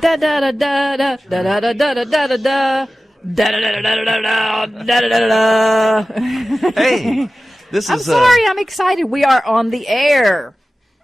Da da da da da da da da da da da da. Hey, this is. I'm sorry, I'm excited. We are on the air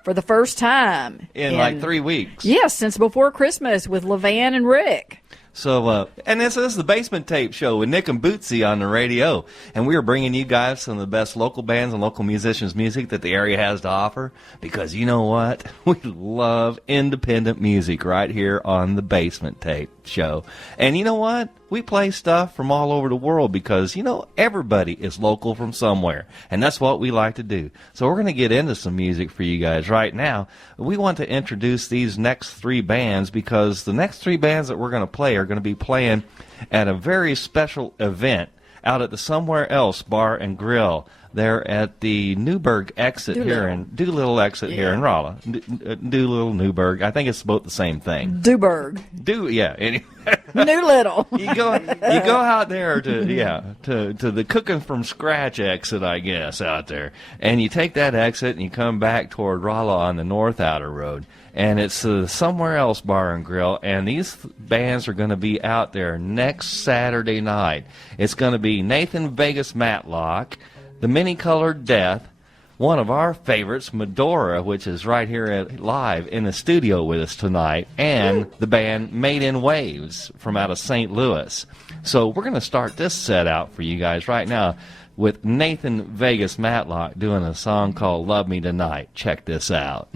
for the first time in like 3 weeks. Yes, since before Christmas with LeVan and Rick. So, and this is the Basement Tape Show with Nick and Bootsy on the radio. And we are bringing you guys some of the best local bands and local musicians' music that the area has to offer. Because you know what? We love independent music right here on the Basement Tape Show. And you know what? We play stuff from all over the world because, you know, everybody is local from somewhere. And that's what we like to do. So we're going to get into some music for you guys right now. We want to introduce these next three bands because the next three bands that we're going to play are going to be playing at a very special event out at the Somewhere Else Bar and Grill. They're at the Newburgh exit Doolittle exit here in Rolla. Doolittle, Newburgh. I think it's both the same thing. Dewburgh. Anyway. Newlittle. You go out there to the cooking from scratch exit, I guess, out there, and you take that exit and you come back toward Rolla on the North Outer Road, and it's Somewhere Else Bar and Grill, and these bands are going to be out there next Saturday night. It's going to be Nathan Vegas Matlock, The Many-Colored Death, one of our favorites, Madora, which is right here live in the studio with us tonight, and the band Made in Waves from out of St. Louis. So we're going to start this set out for you guys right now with Nathan Vegas Matlock doing a song called Love Me Tonight. Check this out.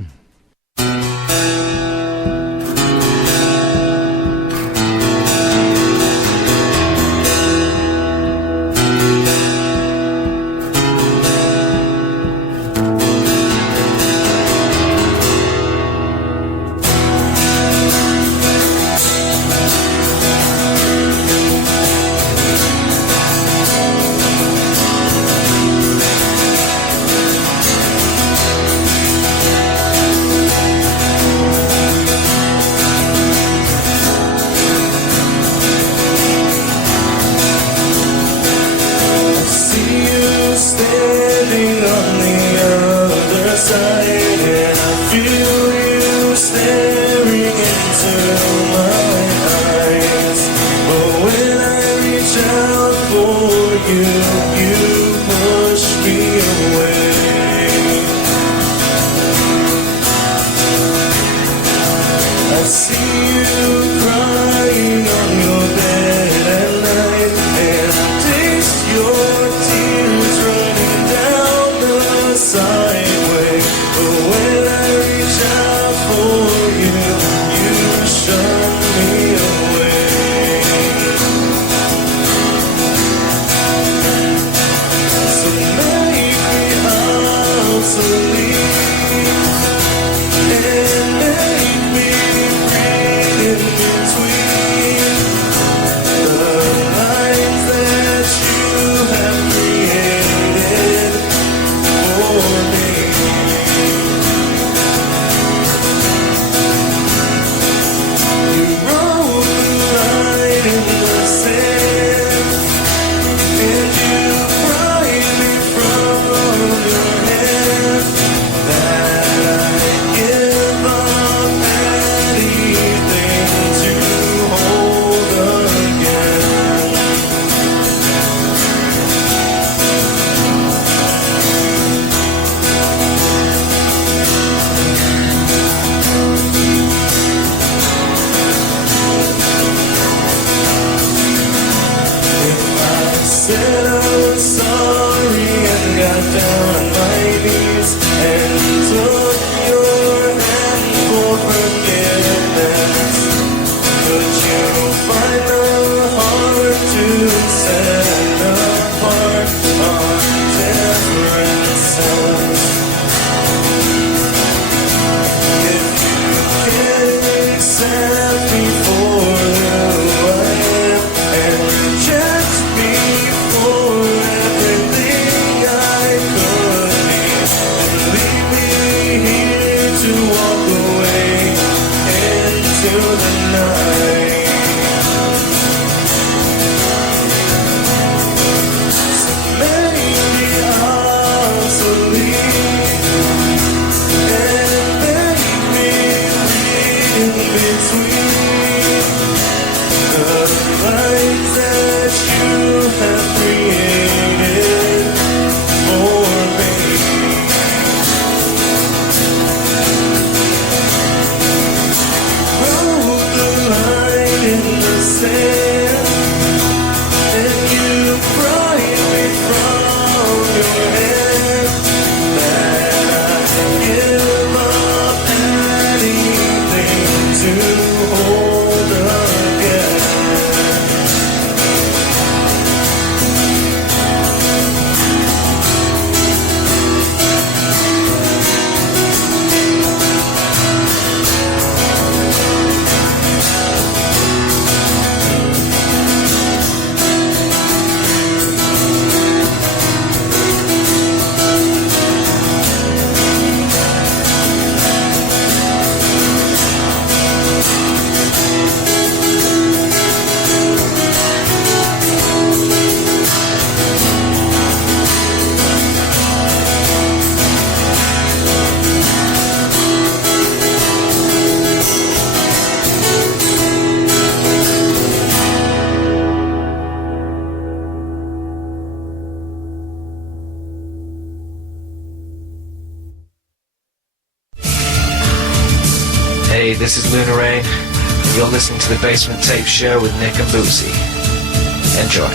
Between in the sand, and you pry me from your hand. That I give up anything to hold again. Hey, this is Luna Rain. You're listening to the Basement Tape Show with Nick and Bootsy. Enjoy.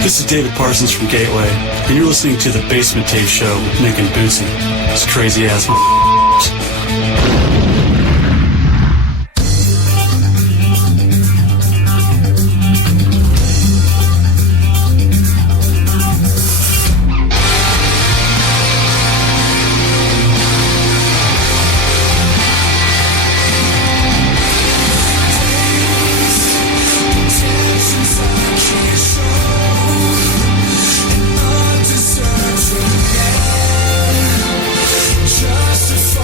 This is David Parsons from Gateway, and you're listening to the Basement Tape Show with Nick and Bootsy. This crazy ass. Justify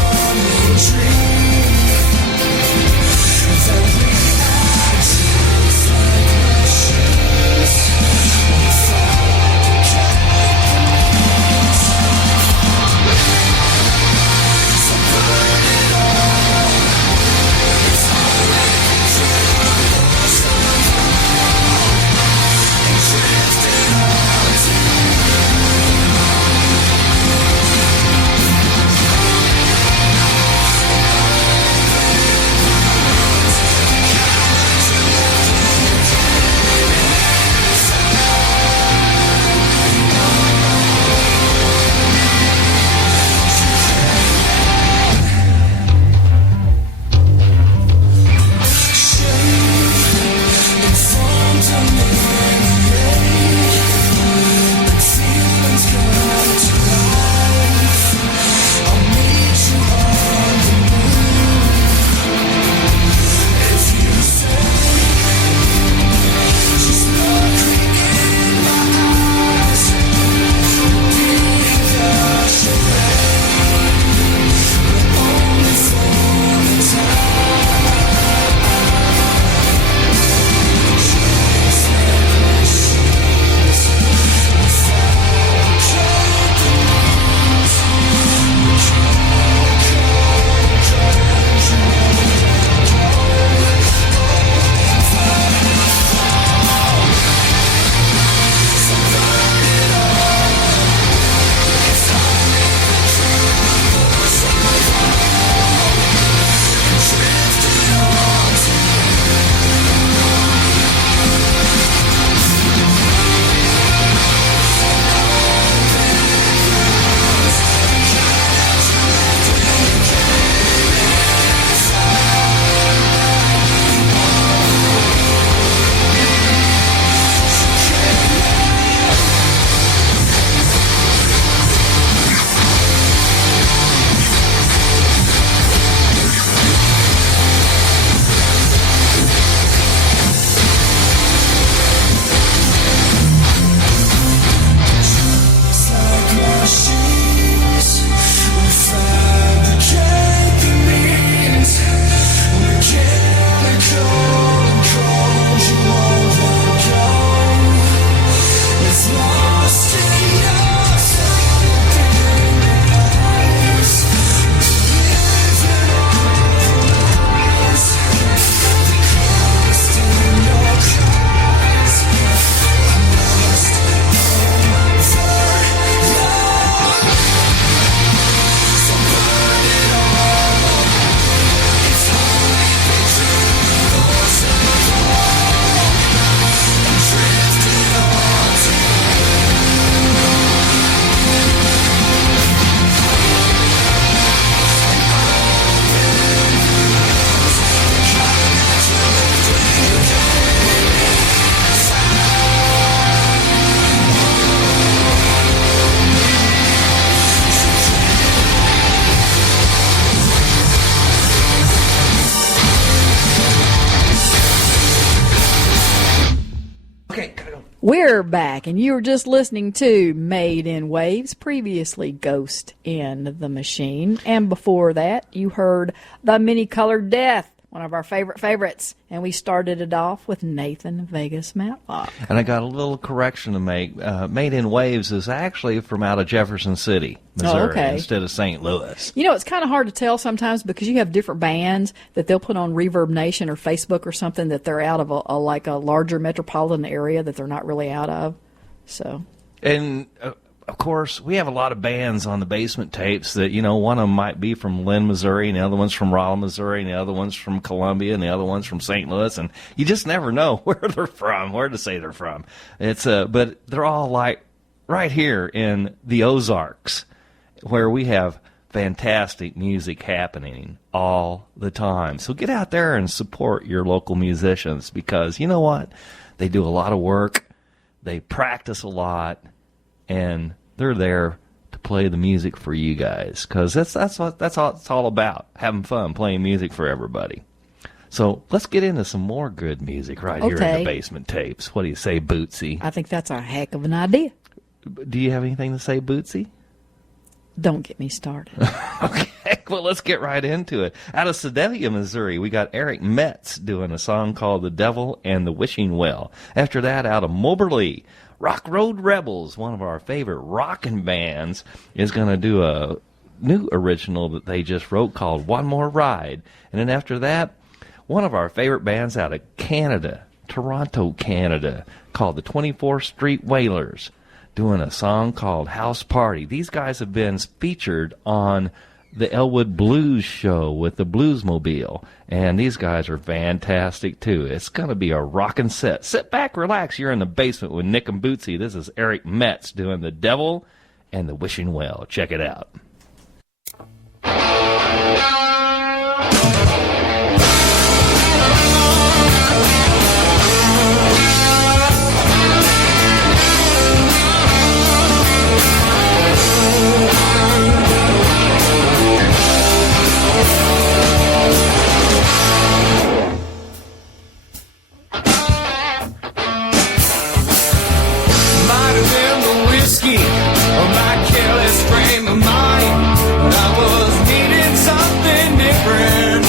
We're back, and you were just listening to Made in Waves, previously Ghost in the Machine. And before that, you heard The Many-Colored Death, one of our favorites. And we started it off with Nathan Vegas Matlock. And I got a little correction to make. Made in Waves is actually from out of Jefferson City, Missouri, instead of St. Louis. You know, it's kind of hard to tell sometimes because you have different bands that they'll put on Reverb Nation or Facebook or something that they're out of a larger metropolitan area that they're not really out of. So, and of course, we have a lot of bands on the basement tapes that, you know, one of them might be from Lynn, Missouri, and the other one's from Rolla, Missouri, and the other one's from Columbia, and the other one's from St. Louis, and you just never know where they're from, where to say they're from. It's but they're all like right here in the Ozarks, where we have fantastic music happening all the time. So get out there and support your local musicians because, you know what? They do a lot of work, they practice a lot, and they're there to play the music for you guys, because that's all it's all about, having fun, playing music for everybody. So let's get into some more good music here in the Basement Tapes. What do you say, Bootsy? I think that's a heck of an idea. Do you have anything to say, Bootsy? Don't get me started. Okay, well, let's get right into it. Out of Sedalia, Missouri, we got Eric Metz doing a song called The Devil and the Wishing Well. After that, out of Moberly, Rock Road Rebels, one of our favorite rockin' bands, is going to do a new original that they just wrote called One More Ride. And then after that, one of our favorite bands out of Canada, Toronto, Canada, called the 24th Street Wailers, doing a song called House Party. These guys have been featured on the Elwood Blues show with the Bluesmobile, and these guys are fantastic too. It's going to be a rockin' set. Sit back, relax. You're in the basement with Nick and Bootsy. This is Eric Metz doing The Devil and the Wishing Well. Check it out. Or my careless frame of mind, I was needing something different.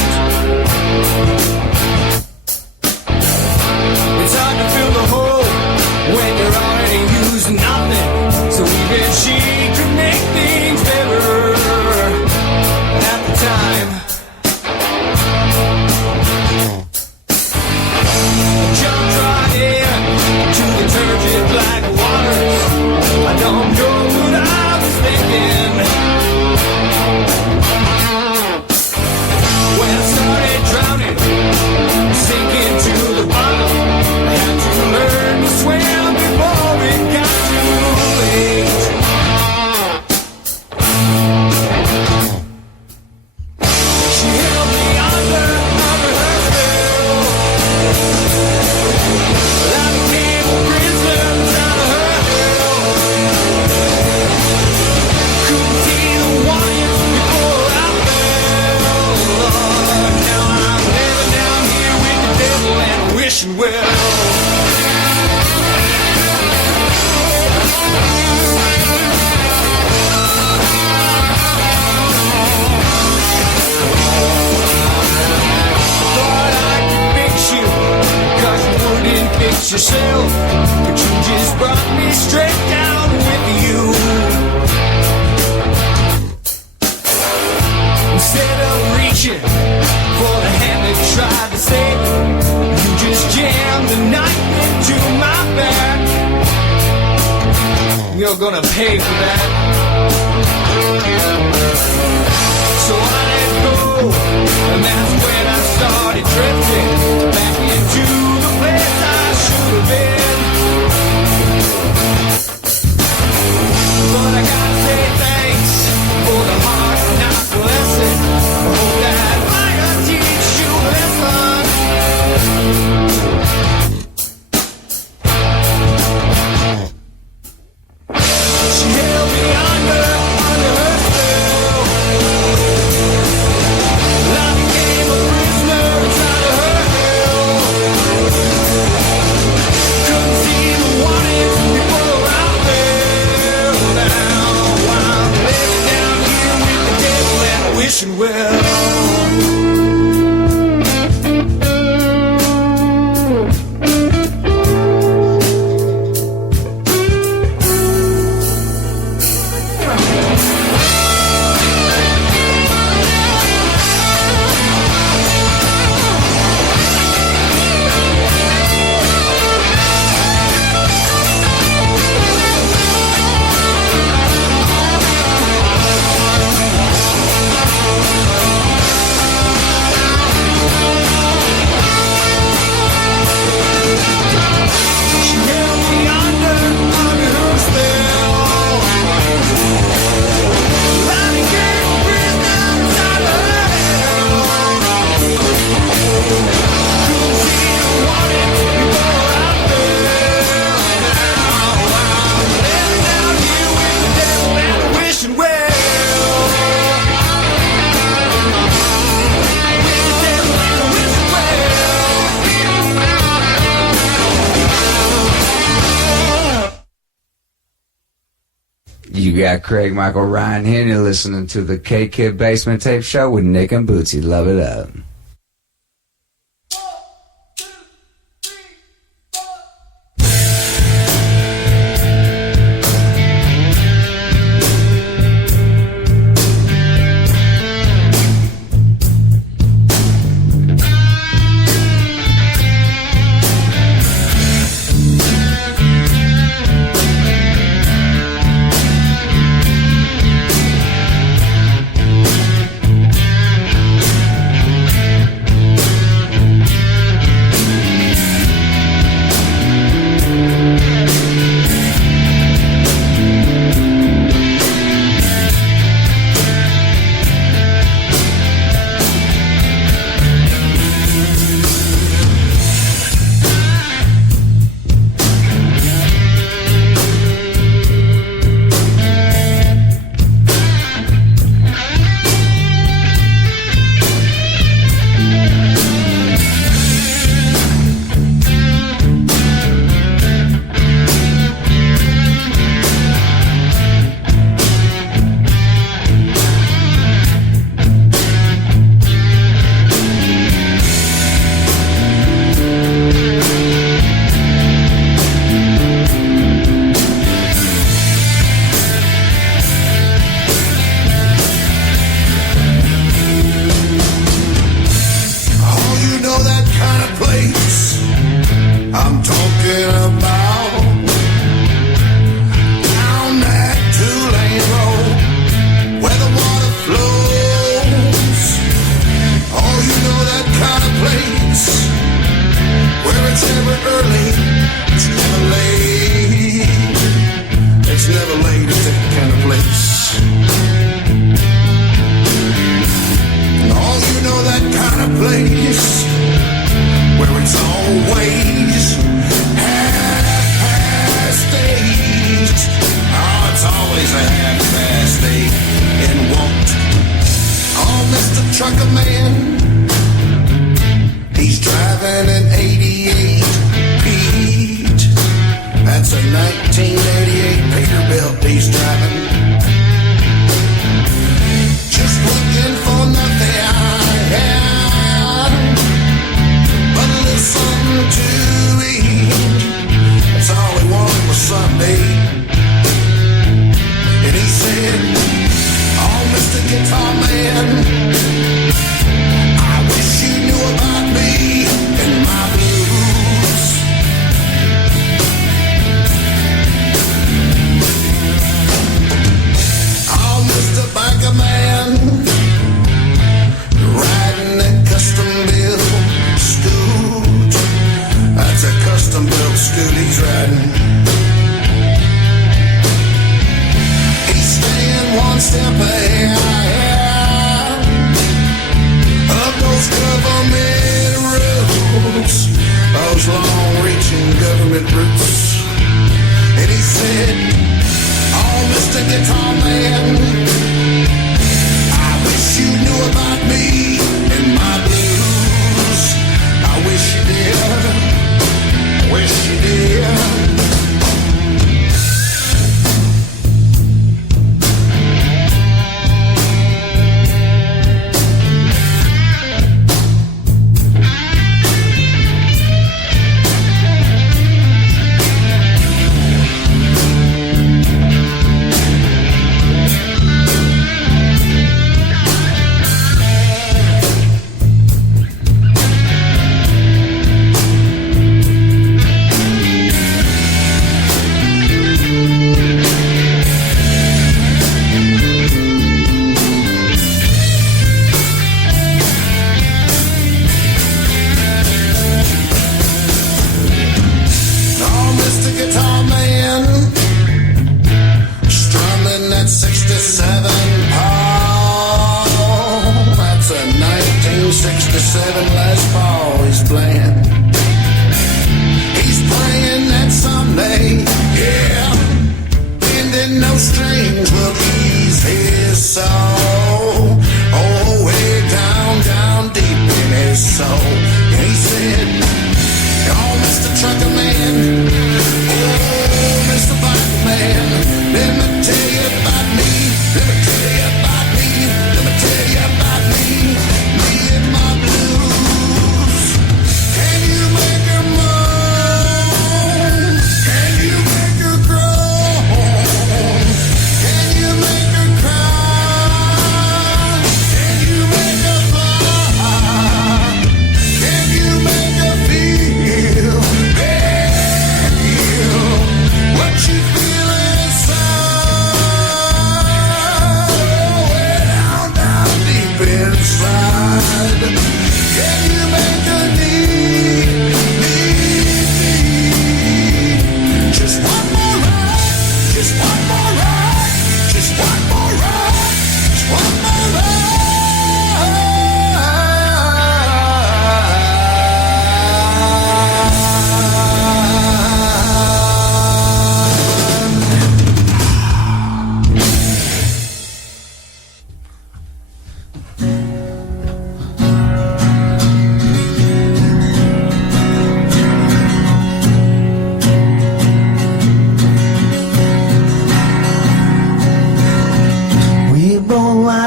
It's hard to fill the hole when you're already using nothing, so even she could make things better at the time. I jumped right in to the turgid black waters. I don't know what I was thinking when I started drowning, sinking to the bottom. I had to learn to swim before it got too late. She held me under her spell. I became a prisoner inside of her hell. Couldn't see the warriors before I fell. Now I'm living down here with the devil and wishing well. Thought I could fix you, 'cause you wouldn't fix yourself, but you just brought me straight down with you. Instead of reaching for the hand that tried to save me, you just jammed the knife into my back. You're gonna pay for that. So I let go, and that's when I started drifting back into the place I should have been. But I gotta say thanks for the hard knock lesson. I hope that I can teach you a lesson. She held me under her spell. I became a prisoner inside of You got Craig Michael Ryan here, and you're listening to the K-Kid Basement Tape Show with Nick and Bootsy. Love it up.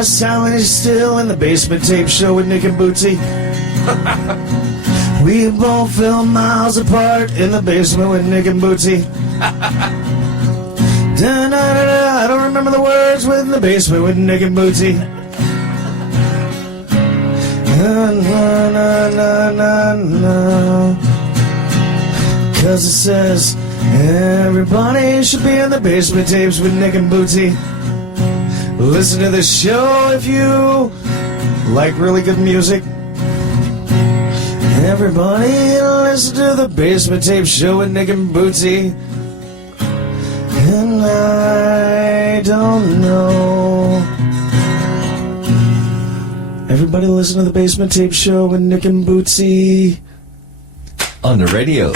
silent still in the basement tape show with Nick and Bootsy. We both fell miles apart in the basement with Nick and Bootsy. Da-na-na-na, I don't remember the words in the basement with Nick and Bootsy. Na-na-na-na-na. Cause it says everybody should be in the basement tapes with Nick and Bootsy. Listen to this show if you like really good music. Everybody listen to the basement tape show with Nick and Bootsy. And I don't know. Everybody listen to the basement tape show with Nick and Bootsy. On the radio.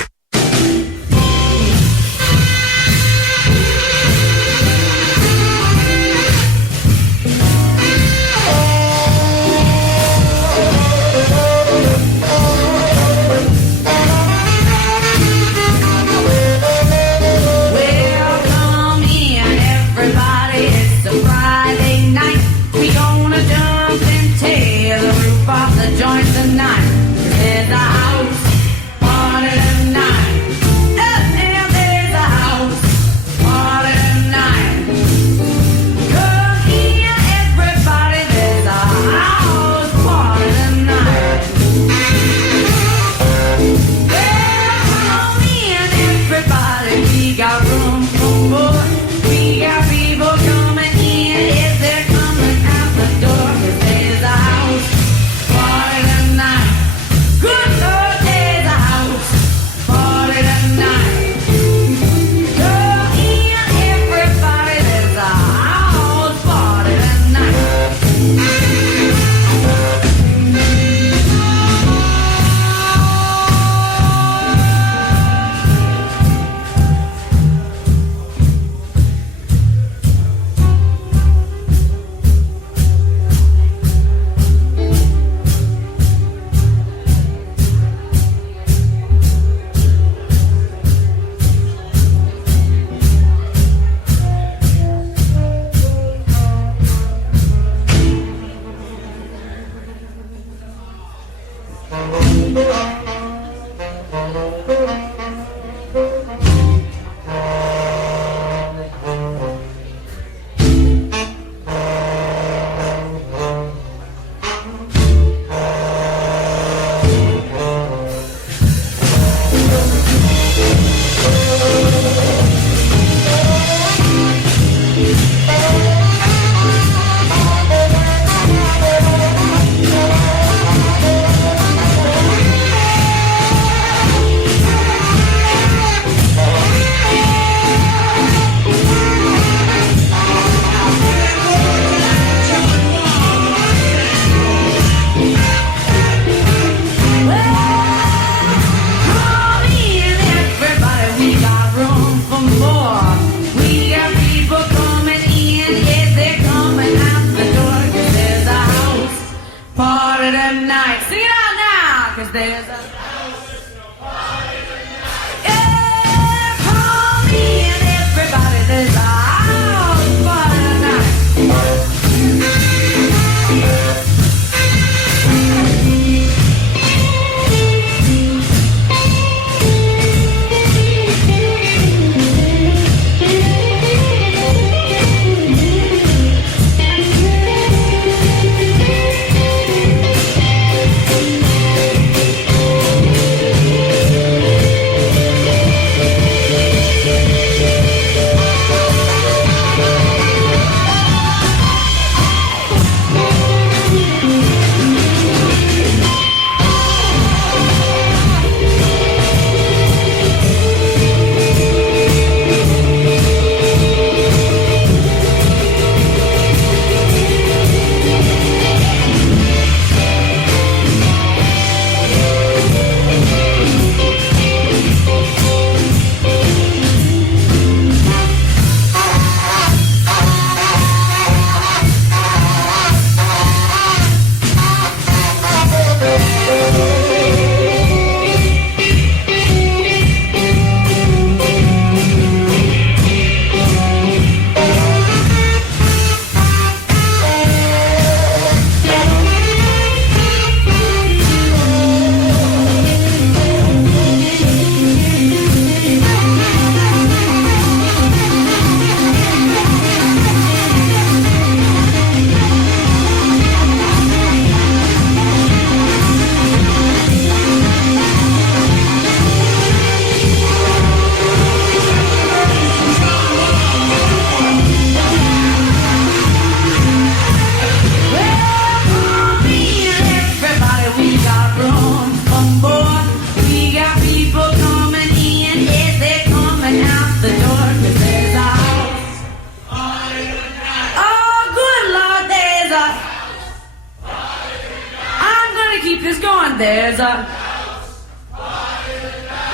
there's a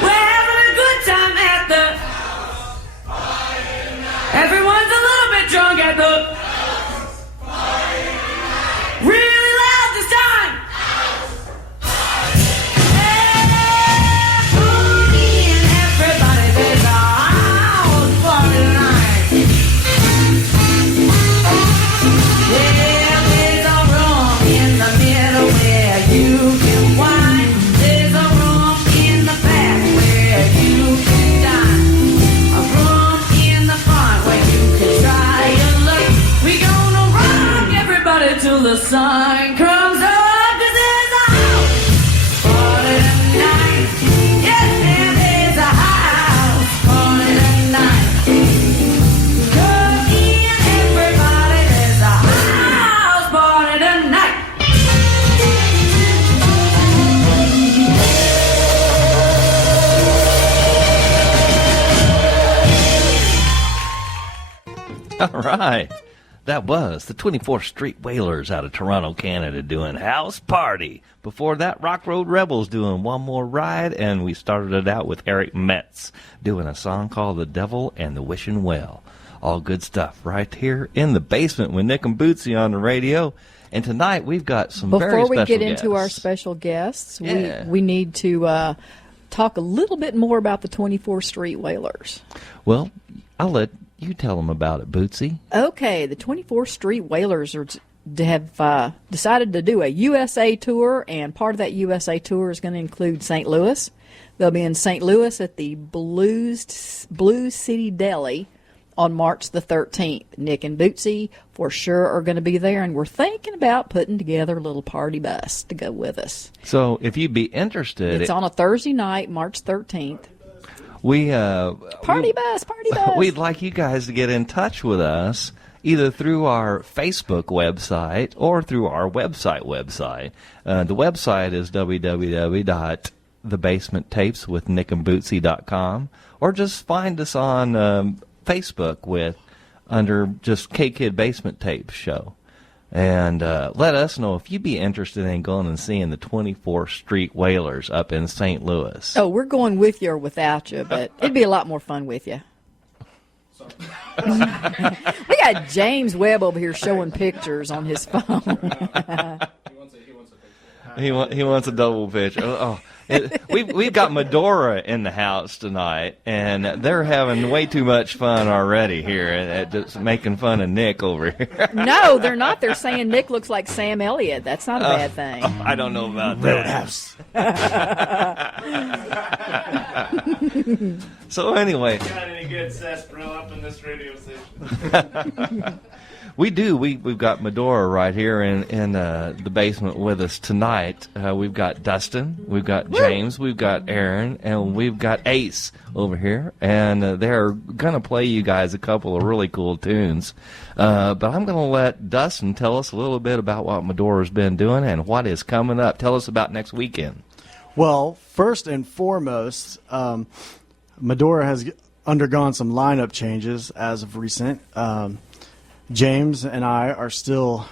we're having a good time at the everyone's a little bit drunk at the really loud this time. Everybody, there's a house party tonight. Yeah, there's a room in the middle where you can wine. There's a room in the back where you can dine. A room in the front where you can try your luck. We gonna rock everybody till the sun comes up. 'Cause there's a house party tonight. Yes, and there's a house party tonight. Come in, everybody, there's a house party tonight. All right. That was the 24th Street Whalers out of Toronto, Canada, doing House Party. Before that, Rock Road Rebels doing One More Ride, and we started it out with Eric Metz doing a song called The Devil and the Wishing Well. All good stuff right here in the basement with Nick and Bootsy on the radio. And tonight we've got some very Before special we get into our guests. special guests, Yeah. we need to talk a little bit more about the 24th Street Whalers. Well, I'll let you tell them about it, Bootsy. Okay, the 24th Street Whalers have decided to do a USA tour, and part of that USA tour is going to include St. Louis. They'll be in St. Louis at the Blue City Deli on March the 13th. Nick and Bootsy for sure are going to be there, and we're thinking about putting together a little party bus to go with us. So if you'd be interested, It's on a Thursday night, March 13th. party bus. We'd like you guys to get in touch with us either through our Facebook website or through our website. The website is www.thebasementtapeswithnickandbootsy.com, or just find us on Facebook under just K-Kid Basement Tapes Show. And let us know if you'd be interested in going and seeing the 24th Street Whalers up in St. Louis. Oh, we're going with you or without you, but it'd be a lot more fun with you. We got James Webb over here showing pictures on his phone. He wants a double pitch. We've got Madora in the house tonight, and they're having way too much fun already here at just making fun of Nick over here. No, they're not. They're saying Nick looks like Sam Elliott. That's not a bad thing. I don't know about that. So anyway, Got any good sarsaparilla up in this radio station? we do. We've got Madora right here in the basement with us tonight. We've got Dustin, we've got James, we've got Aaron, and we've got Ace over here. And they're going to play you guys a couple of really cool tunes. But I'm going to let Dustin tell us a little bit about what Madora's been doing and what is coming up. Tell us about next weekend. Well, first and foremost, Madora has undergone some lineup changes as of recent. James and I are still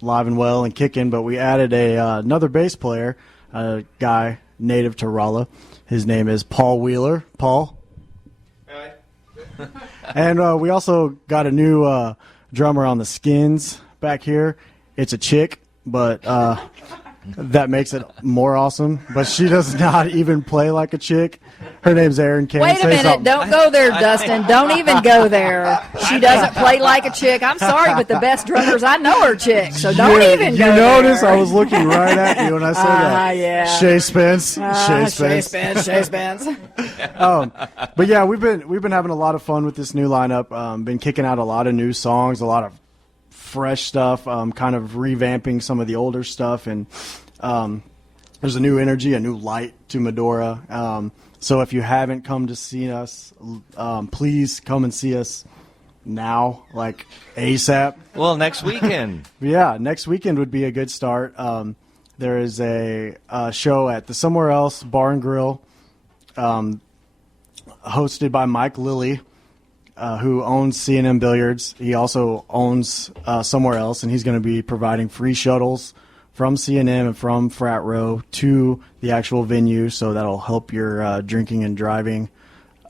live and well and kicking, but we added another bass player, a guy native to Rolla. His name is Paul Wheeler. Paul. Hi. And we also got a new drummer on the Skins back here. It's a chick, but that makes it more awesome. But she does not even play like a chick. Her name's Erin. Wait a minute. Don't go there, Dustin. Don't even go there. She doesn't play like a chick. I'm sorry, but the best drummers I know are chicks, so don't even go there. You notice I was looking right at you when I said that. Yeah. Shay Spence. Shay Spence. But yeah, we've been having a lot of fun with this new lineup. Been kicking out a lot of new songs, a lot of fresh stuff, kind of revamping some of the older stuff, and there's a new energy, a new light to Madora. So if you haven't come to see us, please come and see us now, like ASAP. Well, next weekend. Yeah, next weekend would be a good start. There is a show at the Somewhere Else Bar and Grill, hosted by Mike Lilly, who owns C&M Billiards. He also owns Somewhere Else, and he's going to be providing free shuttles from C&M and from Frat Row to the actual venue, so that'll help your drinking and driving.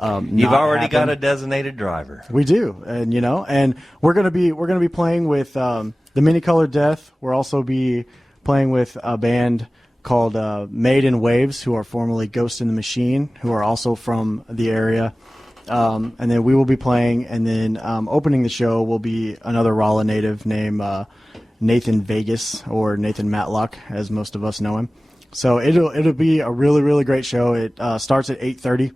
You've already got a designated driver. We do, and and we're gonna be playing with the Many Colored Death. We'll also be playing with a band called Made in Waves, who are formerly Ghost in the Machine, who are also from the area. And then we will be playing, and then opening the show will be another Rolla native named Nathan Vegas, or Nathan Matlock, as most of us know him. So it'll be a really, really great show. It starts at 8:30.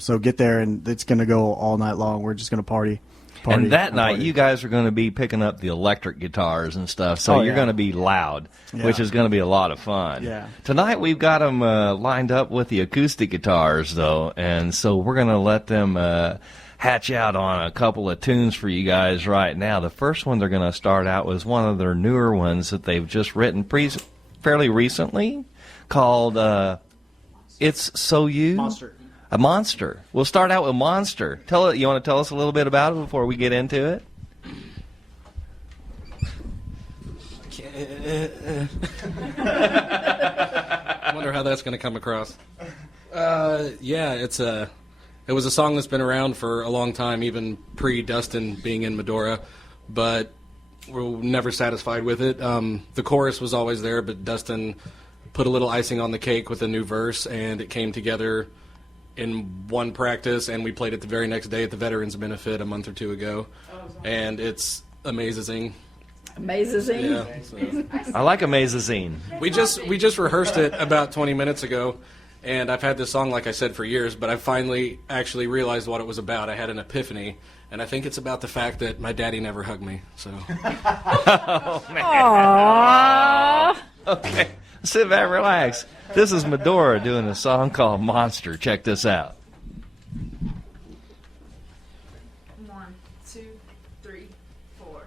So get there, and it's going to go all night long. We're just going to party. And that night, you guys are going to be picking up the electric guitars and stuff, so you're going to be loud, which is going to be a lot of fun. Yeah. Tonight, we've got them lined up with the acoustic guitars, though, and so we're going to let them hatch out on a couple of tunes for you guys right now. The first one they're going to start out with is one of their newer ones that they've just written fairly recently, called It's So You? Monster. A Monster. We'll start out with Monster. You want to tell us a little bit about it before we get into it? I wonder how that's going to come across. Yeah, it was a song that's been around for a long time, even pre-Dustin being in Madora, but we're never satisfied with it. The chorus was always there, but Dustin put a little icing on the cake with a new verse, and it came together in one practice, and we played it the very next day at the Veterans Benefit a month or two ago, and it's amazing. Amazing. Yeah, so. I like amazing. We just rehearsed it about 20 minutes ago, and I've had this song, like I said, for years, but I finally actually realized what it was about. I had an epiphany, and I think it's about the fact that my daddy never hugged me. So. Oh, man. Aww. Okay, sit back, relax. This is Madora doing a song called Monster. Check this out. 1, 2, 3, 4.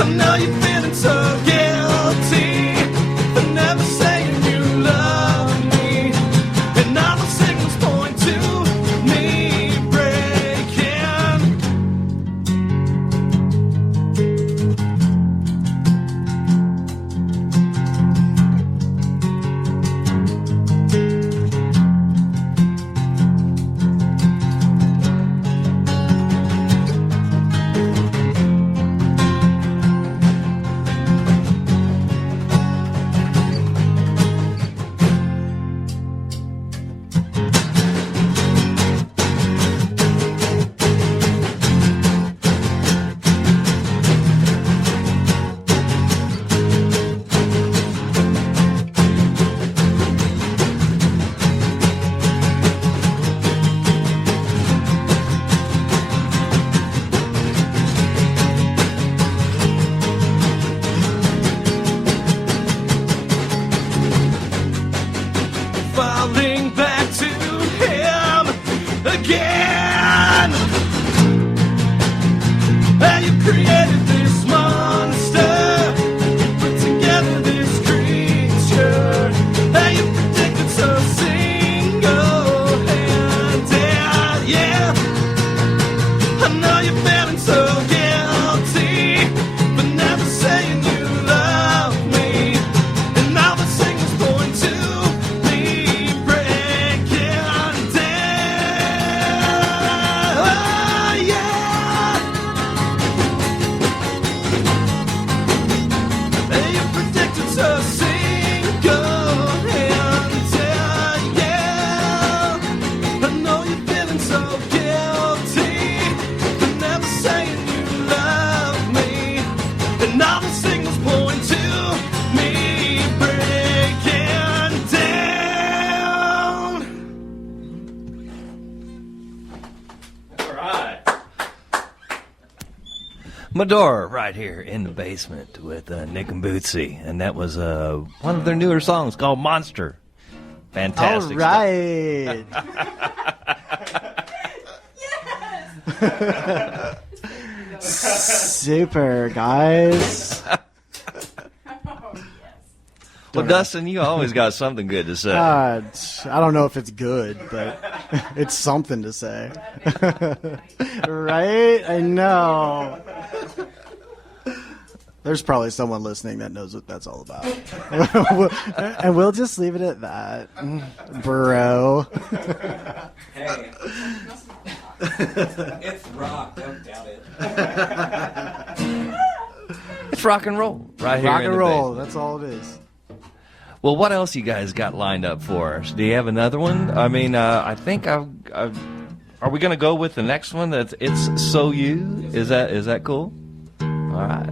I know you're feeling so guilty for never saying you love again. And you created this monster, you put together this creature, and you predicted so single-handed. Yeah, I know you're feeling so guilty, but never saying you love me. And all the signals point to me breaking down. Oh, yeah. And you predicted so single-handed. Yeah, I know you're feeling so guilty, but never saying you love me. And all the signals point to me breaking down. All right. Madora right here in the basement with Nick and Bootsy. And that was one of their newer songs called Monster. Fantastic. All right. Super, guys. Well, Dustin, you always got something good to say. I don't know if it's good, but it's something to say. Right? I know. There's probably someone listening that knows what that's all about. And we'll just leave it at that. Bro. Hey. It's rock, don't doubt it. It's rock and roll right here Rock in and the roll, basement. that's all it is. Well, what else you guys got lined up for us? Do you have another one? I mean, I think are we going to go with the next one? That's It's So You? Is that cool? All right.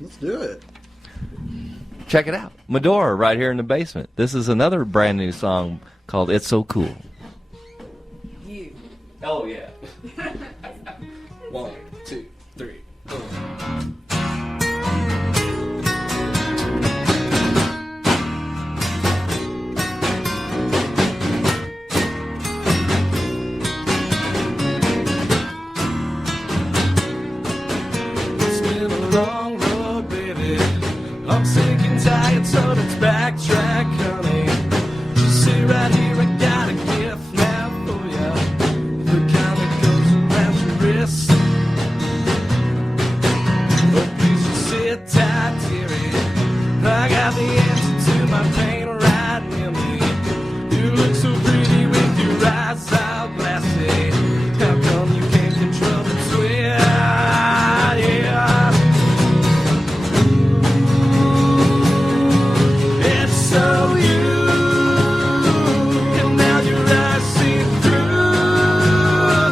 Let's do it. Check it out. Madora right here in the basement. This is another brand new song called It's So Cool. You. Oh, yeah. 1, 2, 3, 4. It's been a long road, baby. I'm sick and tired, so let's backtrack, honey. Just sit right here, I got a gift now for ya. The kind that goes around your wrist. Oh, please just sit tight, dearie. I got the answer to my pain right near me. You look so pretty with your eyes all glassy. How come you can't control the twist? Yeah. It's so you, and now your eyes see through.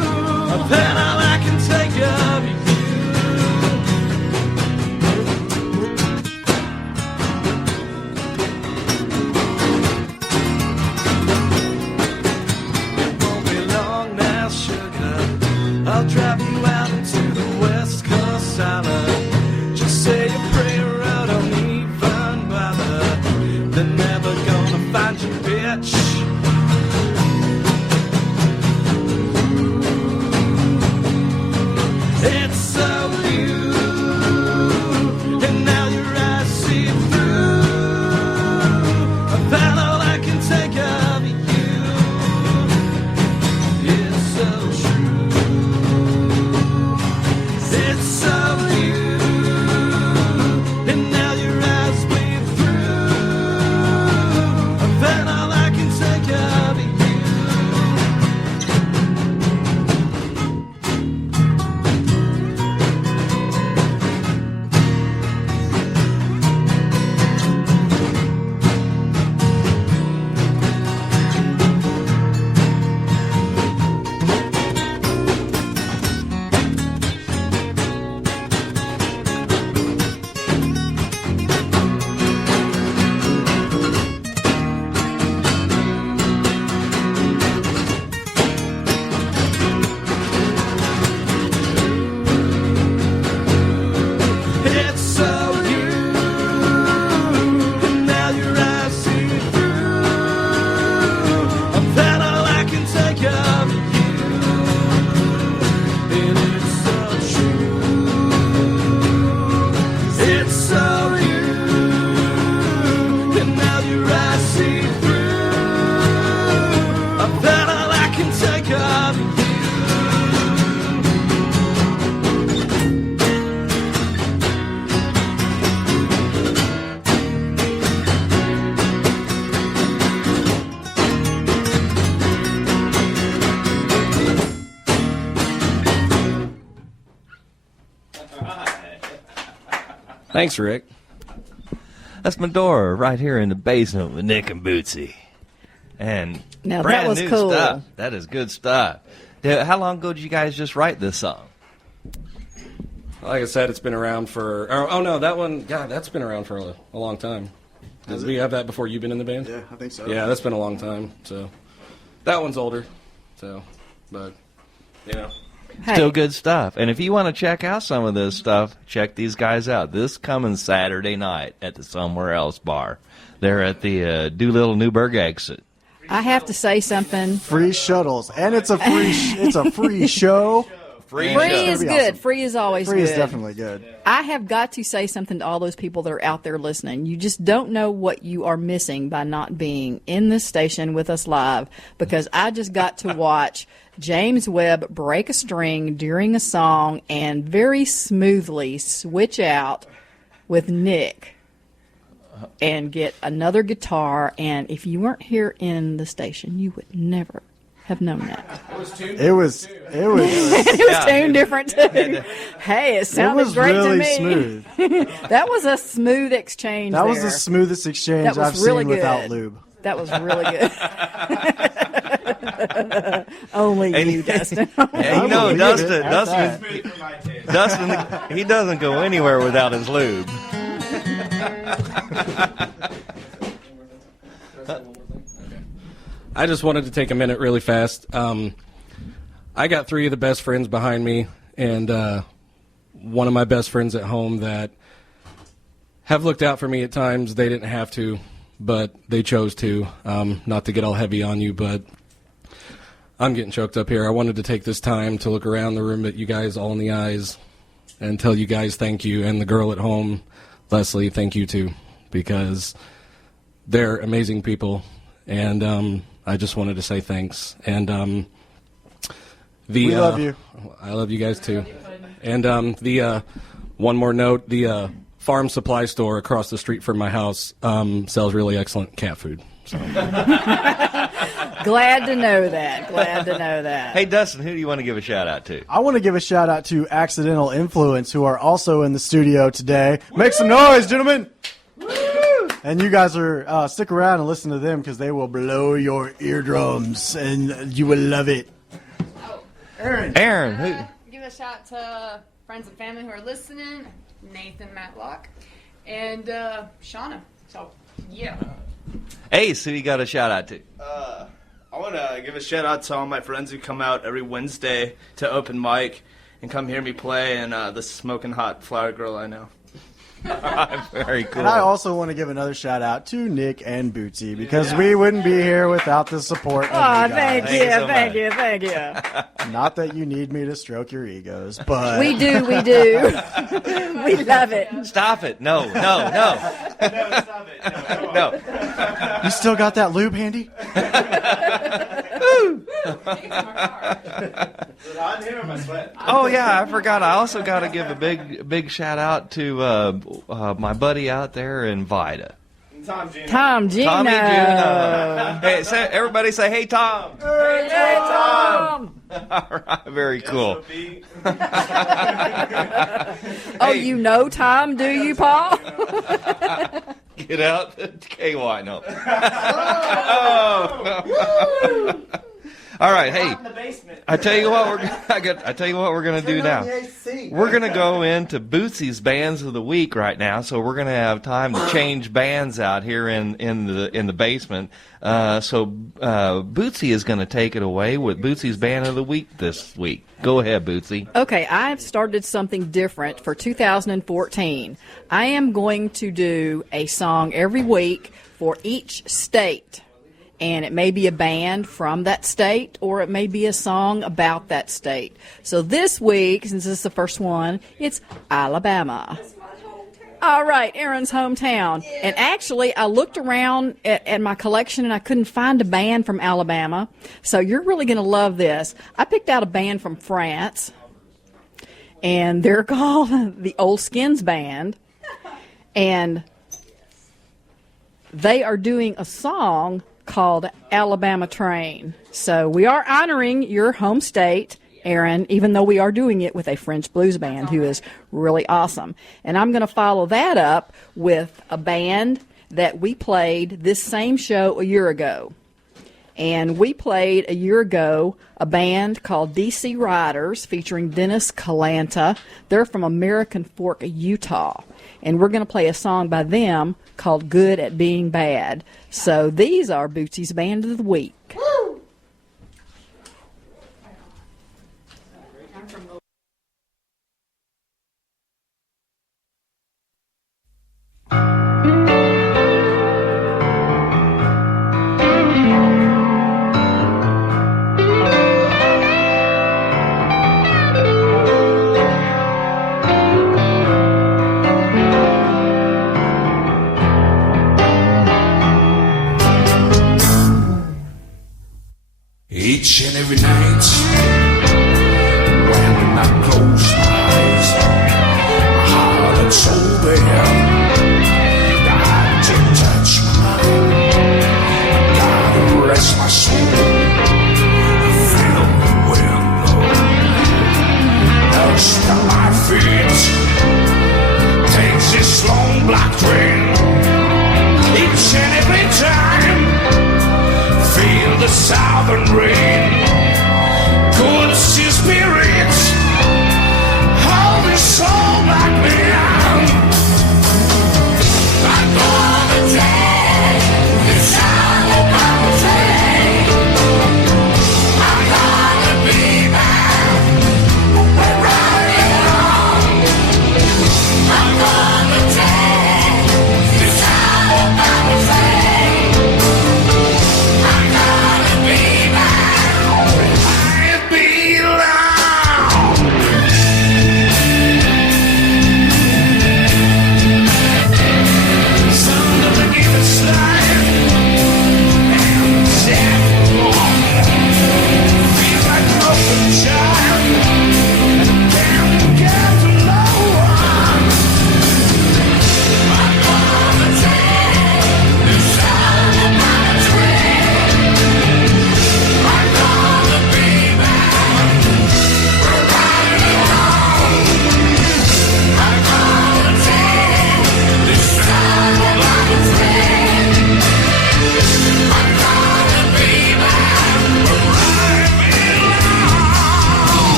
Thanks, Rick. That's Madora right here in the basement with Nick and Bootsy. And Now, that brand was new cool. stuff. That is good stuff. How long ago did you guys just write this song? Like I said, it's been around for... Oh, no, that one... God, that's been around for a long time. Did we have that before you've been in the band? Yeah, I think so. Yeah, that's been a long time. So that one's older. So, but, you know. Hey, Still good stuff. And if you want to check out some of this stuff, check these guys out. This coming Saturday night at the Somewhere Else Bar. They're at the Doolittle Newburgh exit. I have to say something. Free shuttles, and it's a free show. Free show. is Be good. awesome. Free is always Free good. is definitely good. I have got to say something to all those people that are out there listening. You just don't know what you are missing by not being in this station with us live, because I just got to watch James Webb break a string during a song and very smoothly switch out with Nick and get another guitar. And if you weren't here in the station, you would never have known that. It was It was tuned different too. Hey, it sounded was great really to me. smooth. That was a smooth exchange. That was there. the smoothest exchange That was I've really seen good. without lube. That was really good. Only you, Dustin. Yeah, you know, believe Dustin, it. That's Dustin, he doesn't go anywhere without his lube. I just wanted to take a minute really fast. I got 3 of the best friends behind me, and one of my best friends at home that have looked out for me at times. They didn't have to, but they chose to. Not to get all heavy on you, but I'm getting choked up here. I wanted to take this time to look around the room at you guys all in the eyes and tell you guys thank you, and the girl at home, Leslie, thank you too, because they're amazing people, and I just wanted to say thanks. And We love you. I love you guys too. And one more note: the farm supply store across the street from my house sells really excellent cat food. So. Glad to know that. Glad to know that. Hey, Dustin, who do you want to give a shout out to? I want to give a shout out to Accidental Influence, who are also in the studio today. Make some noise, gentlemen! And you guys are stick around and listen to them, because they will blow your eardrums, and you will love it. Aaron, who? Give a shout out to friends and family who are listening, Nathan Matlock, and Shauna. So, yeah. Ace, who you got a shout out to? I want to give a shout out to all my friends who come out every Wednesday to open mic and come hear me play, and the smoking hot flower girl I know. Very cool. And I also want to give another shout out to Nick and Bootsy, because we wouldn't be here without the support of Oh, you guys. thank you, so thank much. you, thank you. Not that you need me to stroke your egos, but We do, we do. We love it. Stop it. No. No, stop it. No. you still got that lube handy? Oh, yeah, I forgot. I also got to give a big shout out to my buddy out there in Vida. Tom Gino. Tom Gino. Tommy Juno. Hey, everybody say, hey, Tom. Hey, Tom. All right, very cool. Oh, you know Tom, do you, Paul? Get out the KY. No. All right, hey. I tell you what we're gonna do now. We're gonna go into Bootsy's bands of the week right now, so we're gonna have time to change bands out here in the basement. So Bootsy is gonna take it away with Bootsy's band of the week this week. Go ahead, Bootsy. Okay, I've started something different for 2014. I am going to do a song every week for each state. And it may be a band from that state, or it may be a song about that state. So this week, since this is the first one, it's Alabama. All right, Aaron's hometown. And actually, I looked around at my collection, and I couldn't find a band from Alabama. So you're really going to love this. I picked out a band from France, and they're called the Old Skins Band. And they are doing a song called Alabama Train. So we are honoring your home state, Aaron, even though we are doing it with a French blues band who is really awesome. And I'm going to follow that up with a band that we played this same show a year ago. And we played a year ago a band called DC Riders featuring Dennis Calanta. They're from American Fork, Utah. And we're going to play a song by them called Good at Being Bad. So these are Bootsy's Band of the Week. Woo! Each and every night, when I close my eyes, my heart and soul bare, got to touch my mind, gotta rest my soul, feel the wind blow, now stop my feet, takes this long black train, each and every time. Feel the southern rain, good sea spirits, hold me so black man. I'm gonna take the sound of my train. I'm gonna be back right along. I'm gonna take the sound of my train.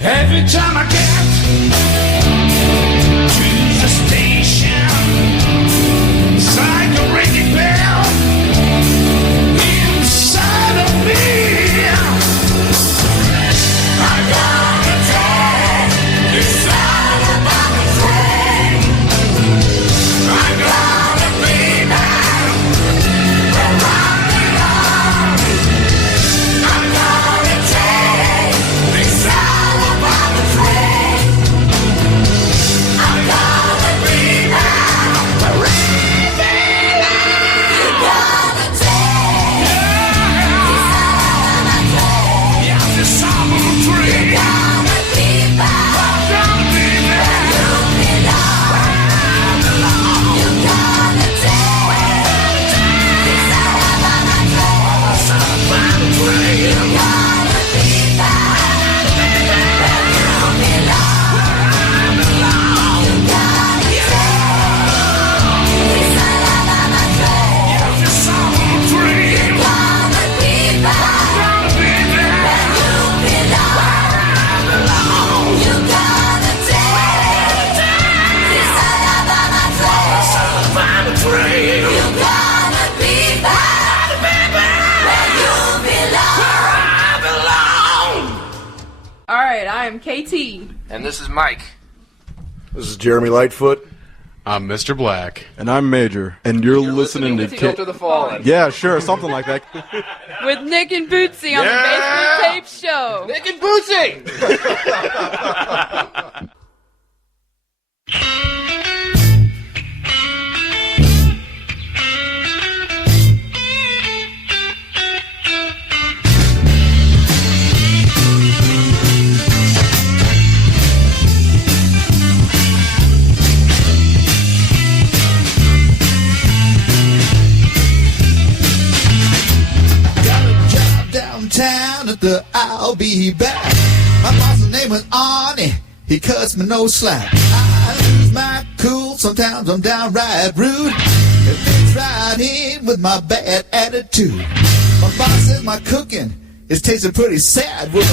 Every time I get to the station, it's like a ringing bell inside of me. I gotta take this side of my train. I gotta be back around it all. I gotta take this side of my train. I gotta be back around it all. You gotta take this side of my train. Yeah, this side of my train. You gotta be back. I gotta be back. You belong. You gotta take this side of my train. Side of my train. You gotta be back. Where you belong. Where I belong. You gotta take this side of my train. Yeah, this side of my train. You gotta be back. I gotta be back. Where you belong. Where I belong. You gotta take this side of my train. Side of my train. You gotta be back. Where you belong. Where I belong. All right, I am KT. And this is Mike. This is Jeremy Lightfoot. I'm Mr. Black. And I'm Major. And you're listening to Filter the Fallen. Yeah, sure, something like that. With Nick and Bootsy on the Basement Tape Show. Nick and Bootsy! Jonathan, I'll be back. My boss's name was Arnie. He cuts me no slack. I lose my cool. Sometimes I'm downright rude. It fits right in with my bad attitude. My boss says my cooking is tasting pretty sad. Well,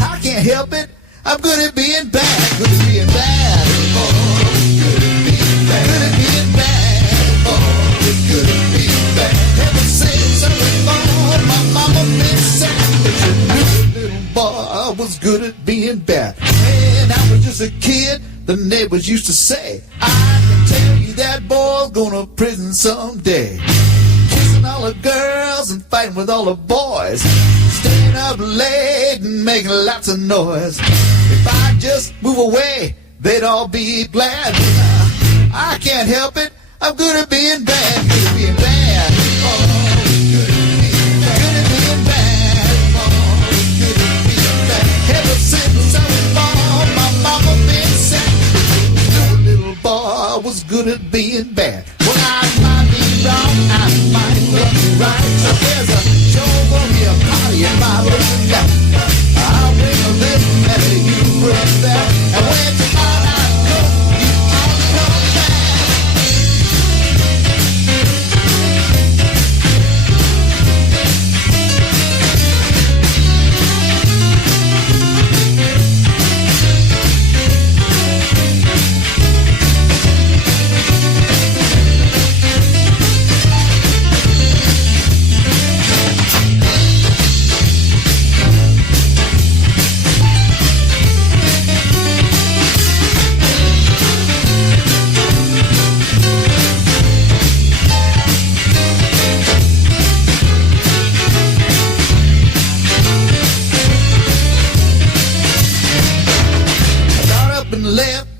I can't help it. I'm good at being bad. Good at being bad. Oh, good at being bad. Good at being bad. Oh, good at being bad. Ever since I was born, my mama been sad. But you knew, little boy, I was good at being bad. When I was just a kid, the neighbors used to say, I can tell you that boy's gonna prison someday. Kissing all the girls and fighting with all the boys. Staying up late and making lots of noise. If I just move away, they'd all be glad. I can't help it. I'm good at being bad. Good at being bad. Oh, good at being bad. Oh, good at being bad. Ever since I was born, my mama been sad. Knew a little boy was good at being bad. Well, I might be wrong, I might not be right. So there's a show for me, a party in my room now. I'll bring a little better, you bring that. And when tomorrow night comes, you all come back.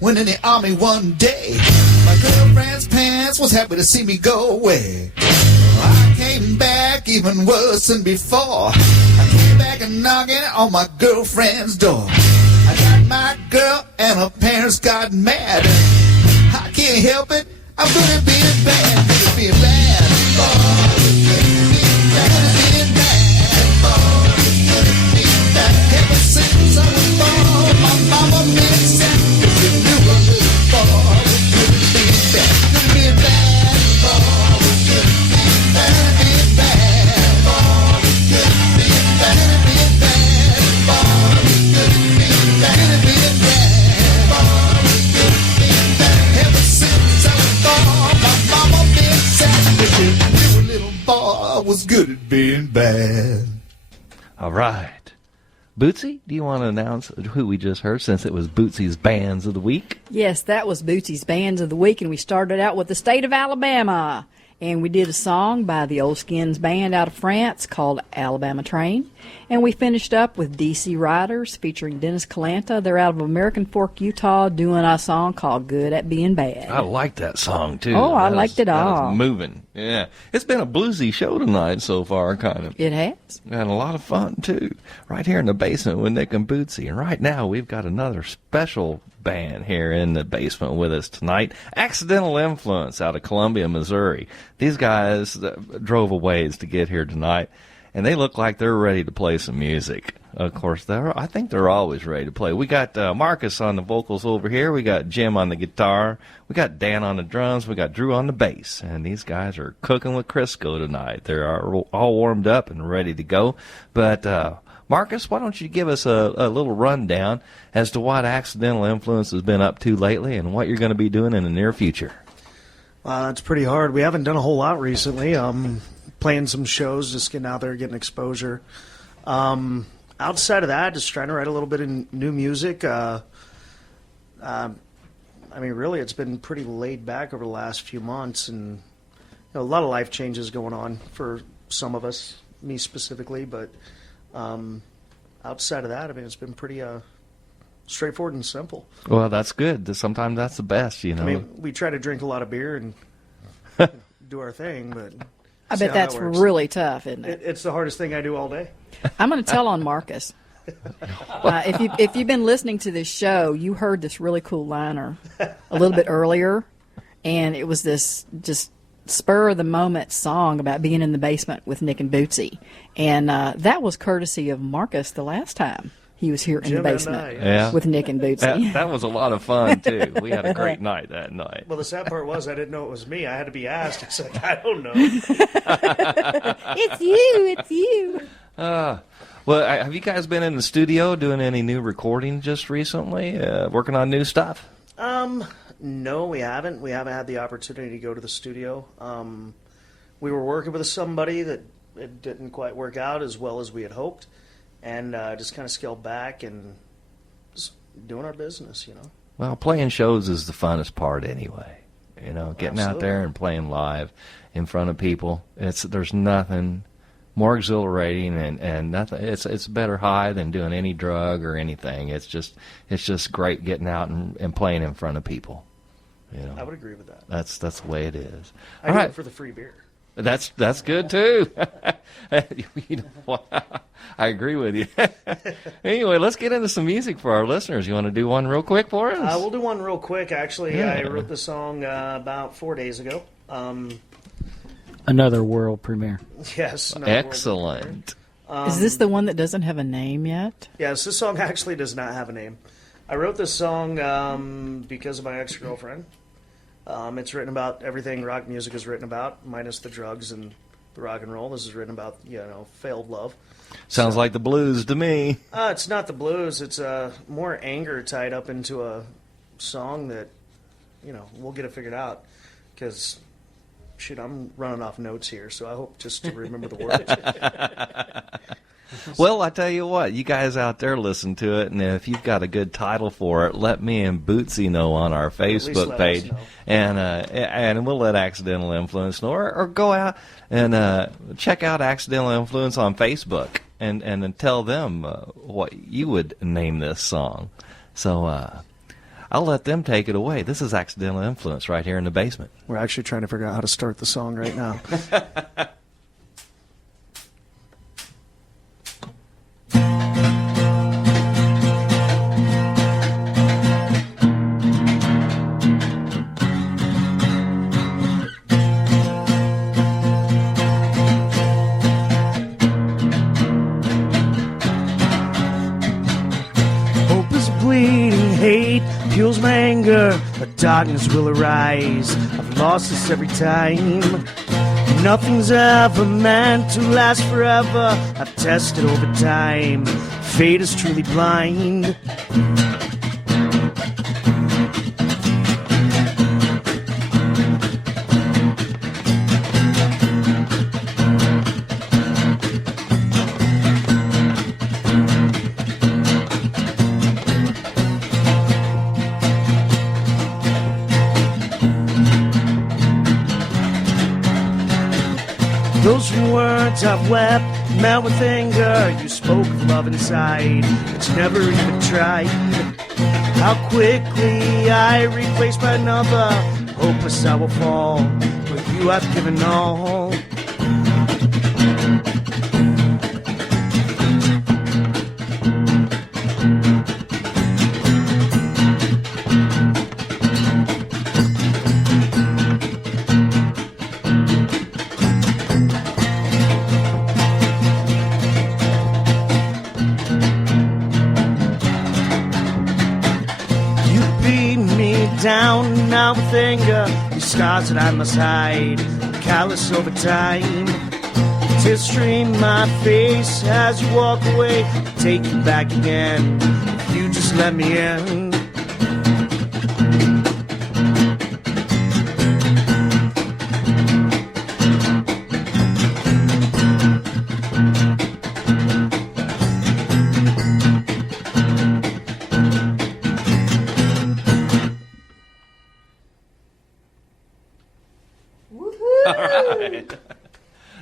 Went in the army one day. My girlfriend's parents was happy to see me go away. I came back even worse than before. I came back and knocking on my girlfriend's door. I got my girl and her parents got mad. I can't help it. I'm good at being bad. Good at being bad. Oh, good at being bad. Good at being bad. Oh, good at being bad. Ever since I was born, my mama been sad. Was good at being bad. All right. Bootsy, do you want to announce who we just heard since it was Bootsy's Bands of the Week? Yes, that was Bootsy's Bands of the Week, and we started out with the state of Alabama. And we did a song by the Old Skins Band out of France called Alabama Train. And we finished up with DC Riders featuring Dennis Calanta. They're out of American Fork, Utah, doing a song called Good at Being Bad. I like that song, too. Oh, I liked it all. That was moving. Yeah. It's been a bluesy show tonight so far, kind of. It has. And a lot of fun, too. Right here in the basement with Nick and Bootsy. And right now we've got another special band here in the basement with us tonight. Accidental Influence out of Columbia, Missouri. These guys drove a ways to get here tonight, and they look like they're ready to play some music. Of course, I think they're always ready to play. We got Marcus on the vocals over here. We got Jim on the guitar. We got Dan on the drums. We got Drew on the bass. And these guys are cooking with Crisco tonight. They're all warmed up and ready to go. But Marcus, why don't you give us a little rundown as to what Accidental Influence has been up to lately and what you're going to be doing in the near future? It's pretty hard. We haven't done a whole lot recently. Playing some shows, just getting out there, getting exposure. Outside of that, just trying to write a little bit of new music. I mean, really, it's been pretty laid back over the last few months, and a lot of life changes going on for some of us, me specifically, but outside of that, I mean, it's been pretty straightforward and simple. Well, that's good. Sometimes that's the best, you know. I mean, we try to drink a lot of beer and do our thing, but I bet that's really tough, isn't it? It's the hardest thing I do all day. I'm going to tell on Marcus. If you've been listening to this show, you heard this really cool liner a little bit earlier, and it was this just spur of the moment song about being in the basement with Nick and Bootsy, and that was courtesy of Marcus the last time he was here in Jim the and basement I, Yeah. with Nick and Bootsy. That was a lot of fun, too. We had a great night that night. Well, the sad part was I didn't know it was me. I had to be asked. It's like, I don't know. It's you. It's you. Well, have you guys been in the studio doing any new recording just recently? Working on new stuff? No, we haven't. We haven't had the opportunity to go to the studio. We were working with somebody that it didn't quite work out as well as we had hoped, and just kind of scaled back and just doing our business, you know. Well, playing shows is the funnest part anyway. You know, getting out there and playing live in front of people. There's nothing more exhilarating and nothing. It's a better high than doing any drug or anything. It's just great getting out and playing in front of people. You know, I would agree with that. That's the way it is. I All do right. it for the free beer. That's good too. You know, I agree with you. Anyway, let's get into some music for our listeners. You want to do one real quick for us? We'll do one real quick. Actually, Yeah. I wrote the song about 4 days ago. Another world premiere. Yes. Excellent. Is this the one that doesn't have a name yet? Yes, this song actually does not have a name. I wrote this song because of my ex-girlfriend. It's written about everything rock music is written about, minus the drugs and the rock and roll. This is written about, failed love. Sounds like the blues to me. It's not the blues. It's more anger tied up into a song that, we'll get it figured out. Because, shoot, I'm running off notes here, so I hope just to remember the words. Well, I tell you what, you guys out there listen to it, and if you've got a good title for it, let me and Bootsy know on our Facebook page, and we'll let Accidental Influence know, or go out and check out Accidental Influence on Facebook, and then tell them what you would name this song. So I'll let them take it away. This is Accidental Influence right here in the basement. We're actually trying to figure out how to start the song right now. Hope is bleeding, hate fuels my anger. The darkness will arise. I've lost this every time. Nothing's ever meant to last forever. I've tested over time. Fate is truly blind. Those words I've wept, met with anger. You spoke of love inside, but you never even tried. How quickly I replaced by another. Hopeless I will fall, with you I've given all. Down now with anger, these scars that I must hide, callous over time. Tears stream my face as you walk away. Take you back again, if you just let me in.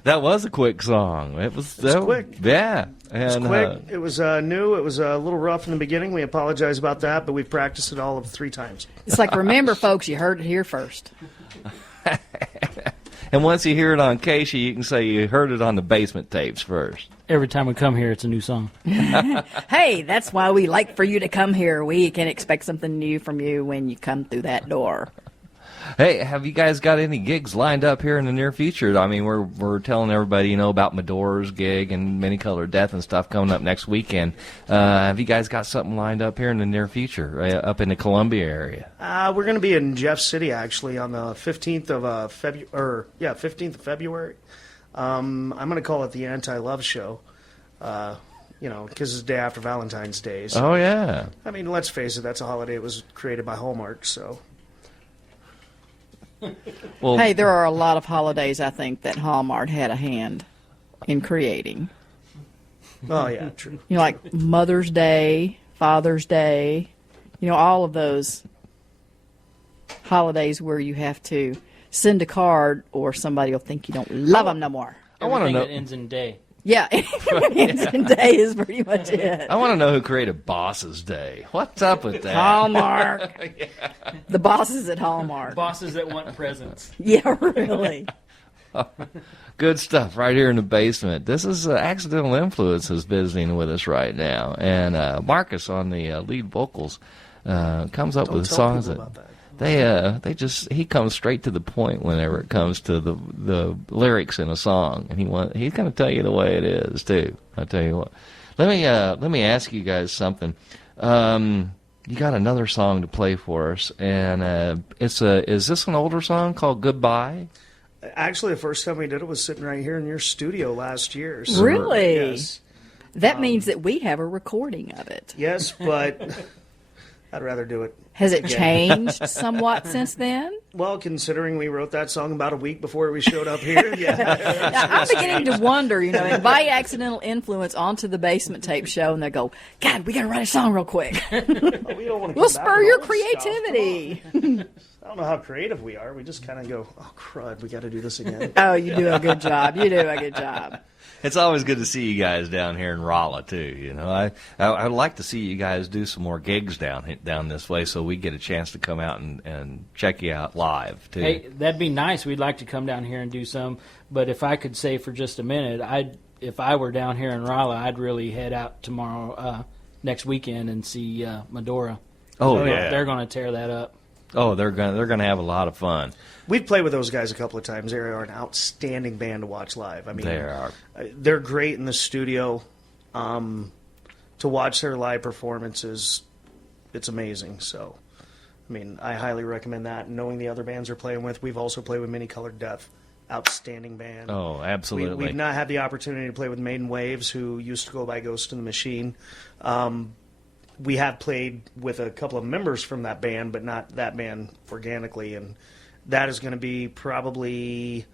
That was a quick song. It was quick. Yeah. It was quick. It was new. It was a little rough in the beginning. We apologize about that, but we've practiced it all of 3 times. It's like, remember, folks, you heard it here first. And once you hear it on Casey, you can say you heard it on the basement tapes first. Every time we come here, it's a new song. Hey, that's why we like for you to come here. We can expect something new from you when you come through that door. Hey, have you guys got any gigs lined up here in the near future? I mean, we're telling everybody, about Madora's gig and Many Colored Death and stuff coming up next weekend. Have you guys got something lined up here in the near future, up in the Columbia area? We're going to be in Jeff City actually on the 15th of February. 15th of February. I'm going to call it the Anti-Love Show. Because it's the day after Valentine's Day. So, oh yeah. I mean, let's face it, that's a holiday that was created by Hallmark. So. Well, hey, there are a lot of holidays I think that Hallmark had a hand in creating. Oh yeah, true. Like Mother's Day, Father's Day, all of those holidays where you have to send a card or somebody will think you don't love them no more. I want to know. That ends in day. Yeah, ends in day is pretty much it. I want to know who created Boss's Day. What's up with that? Hallmark. Yeah. The bosses at Hallmark. Bosses that want presents. Yeah, really. Good stuff right here in the basement. This is Accidental Influence is visiting with us right now. And Marcus on the lead vocals comes up with songs that he comes straight to the point whenever it comes to the lyrics in a song, and he's going to tell you the way it is too. I'll tell you what. Let me ask you guys something. You got another song to play for us, and is this an older song called Goodbye? Actually, the first time we did it was sitting right here in your studio last year. So, really? Yes. That means that we have a recording of it. Yes, but I'd rather do it. Has it changed somewhat since then? Well, considering we wrote that song about a week before we showed up here, yeah. Now, I'm beginning to wonder, invite Accidental Influence onto the Basement Tape show, and they go, God, we got to write a song real quick. We'll spur your creativity. I don't know how creative we are. We just kind of go, oh, crud, we got to do this again. Oh, you do a good job. You do a good job. It's always good to see you guys down here in Rolla too. I'd like to see you guys do some more gigs down this way, so we get a chance to come out and check you out live too. Hey, that'd be nice. We'd like to come down here and do some. But if I could say for just a minute, if I were down here in Rolla, I'd really head out tomorrow, next weekend, and see Madora. Oh yeah, they're going to tear that up. Oh, they're gonna have a lot of fun. We've played with those guys a couple of times. They are an outstanding band to watch live. I mean, they are. They're great in the studio. To watch their live performances, it's amazing. So, I mean, I highly recommend that. Knowing the other bands they're playing with, we've also played with Many Colored Death. Outstanding band. Oh, absolutely. We've not had the opportunity to play with Maiden Waves, who used to go by Ghost in the Machine. We have played with a couple of members from that band, but not that band organically, and that is going to be probably,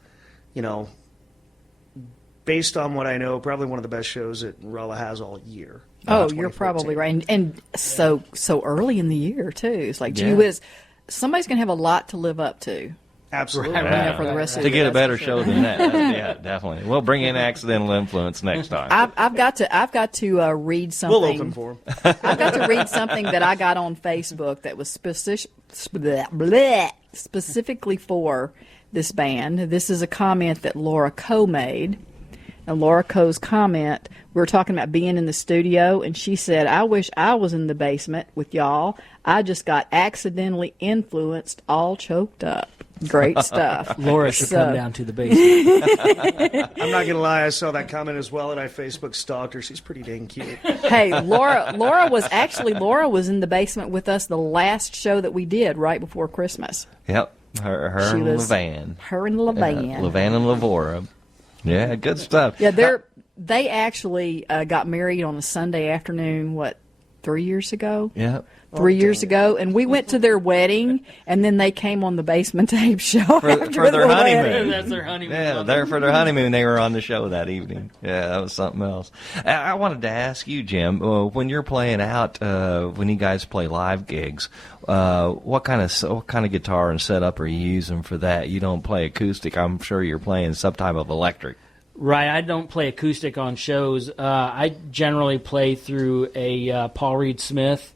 based on what I know, probably one of the best shows that Rolla has all year. Oh, you're probably right, and so early in the year too. It's like, gee whiz, somebody's going to have a lot to live up to. Absolutely. Right. For the rest of to the get a better show than that. Yeah, definitely. We'll bring in Accidental Influence next time. I've got to read something. We'll open for them. I've got to read something that I got on Facebook that was specifically for this band. This is a comment that Laura Coe made. And Laura Coe's comment, we were talking about being in the studio, and she said, I wish I was in the basement with y'all. I just got accidentally influenced, all choked up. Great stuff. Laura should come down to the basement. I'm not going to lie, I saw that comment as well, and I Facebook stalked her. She's pretty dang cute. Hey, Laura was in the basement with us the last show that we did right before Christmas. Yep. Her and Levan. Her and Levan. Levan and Lavora. Yeah, good stuff. Yeah, they actually got married on a Sunday afternoon, 3 years ago? Yeah. 3 years ago, and we went to their wedding, and then they came on the Basement Tape show for their honeymoon. That's their honeymoon. Yeah, for their honeymoon, they were on the show that evening. Yeah, that was something else. I wanted to ask you, Jim, when you're playing out, when you guys play live gigs, what kind of guitar and setup are you using for that? You don't play acoustic. I'm sure you're playing some type of electric. Right, I don't play acoustic on shows. I generally play through a Paul Reed Smith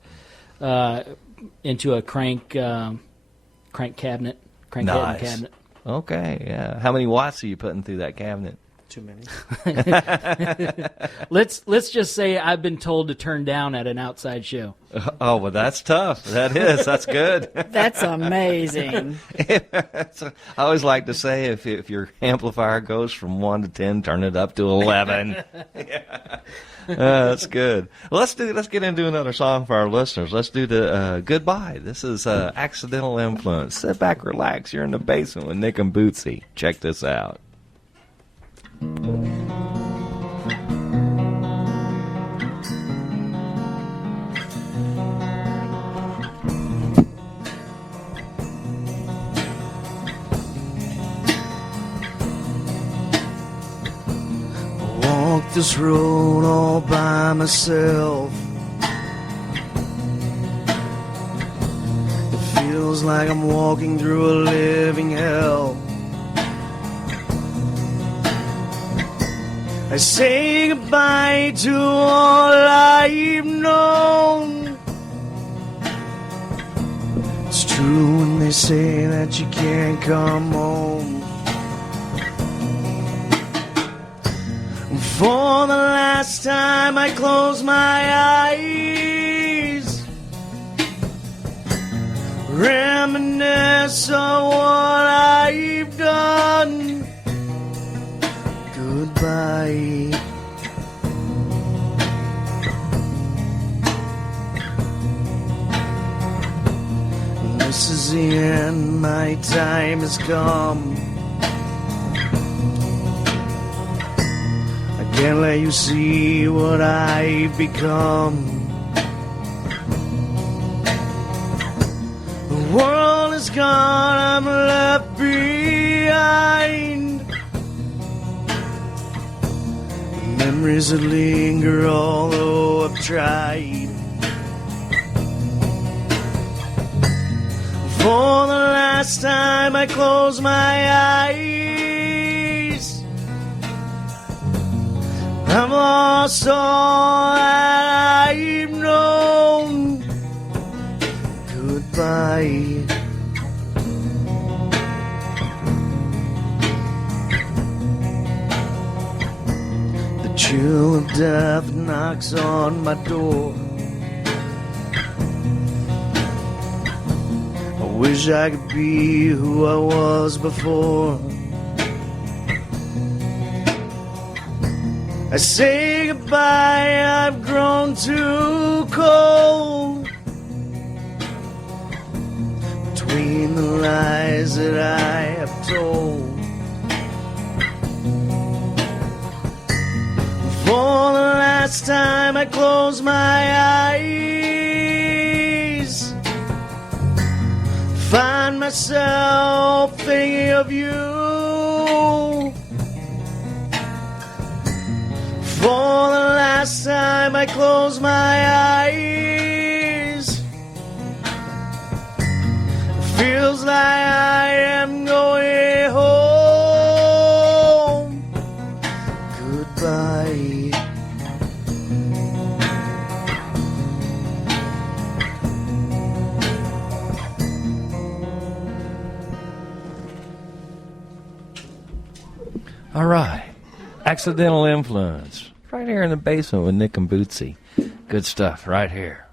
into a crank cabinet, nice. cabinet. Okay, yeah. How many watts are you putting through that cabinet? Too many. Let's just say I've been told to turn down at an outside show. Oh, well, that's tough. That is. That's good. That's amazing. I always like to say if your amplifier goes from 1 to 10, turn it up to 11. Yeah. That's good. Well, let's get into another song for our listeners. Let's do the Goodbye. This is Accidental Influence. Sit back, relax. You're in the basement with Nick and Bootsy. Check this out. Walk this road all by myself. It feels like I'm walking through a living hell. I say goodbye to all I've known. It's true when they say that you can't come home. For the last time I close my eyes, reminisce of what I've done. Goodbye. This is the end, my time has come. Can't let you see what I've become. The world is gone, I'm left behind. Memories that linger, although I've tried. For the last time I close my eyes, I've lost all that I've known. Goodbye. The chill of death knocks on my door. I wish I could be who I was before. I say goodbye, I've grown too cold. Between the lies that I have told. For the last time I close my eyes, find myself thinking of you. For the last time I close my eyes, feels like I am going home. Goodbye. All right. Accidental Influence. Right here in the basement with Nick and Bootsy. Good stuff right here.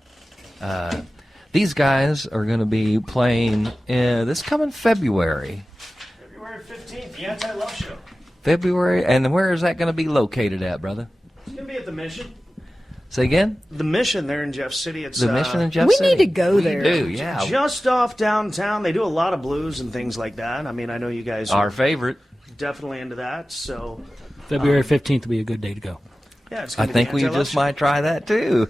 These guys are going to be playing this coming February. February 15th, the Anti-Love Show. February, and where is that going to be located at, brother? It's going to be at the Mission. Say again? The Mission there in Jeff City. It's The Mission in Jeff We City? need to go there. We do, yeah. Just off downtown. They do a lot of blues and things like that. I mean, I know you guys Our are favorite. definitely into that. So February 15th will be a good day to go. yeah, it's I gonna be think the we Anti-Love just Show. might try that too.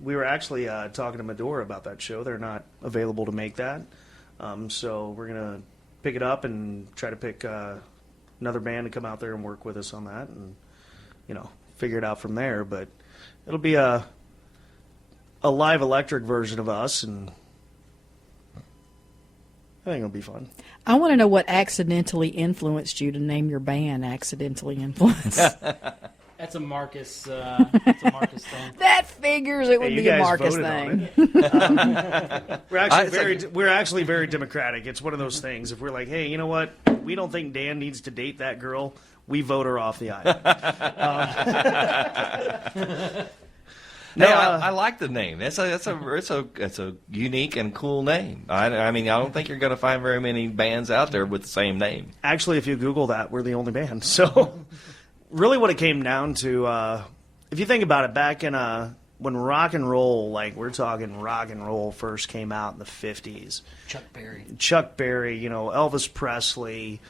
We were actually talking to Madora about that show. They're not available to make that. So we're going to pick it up and try to pick another band to come out there and work with us on that and, figure it out from there. But it'll be a live electric version of us, and I think it'll be fun. I want to know what accidentally influenced you to name your band Accidentally Influenced. That's a Marcus. That's a Marcus thing. That figures it would you be a guys Marcus voted thing. on it. We're actually very democratic. It's one of those things. If we're like, hey, you know what? We don't think Dan needs to date that girl. We vote her off the island. I like the name. It's a unique and cool name. I mean, I don't think you're going to find very many bands out there with the same name. Actually, if you Google that, we're the only band. So, really, what it came down to, if you think about it, back in when rock and roll, like we're talking rock and roll, first came out in the 50s. Chuck Berry, Elvis Presley,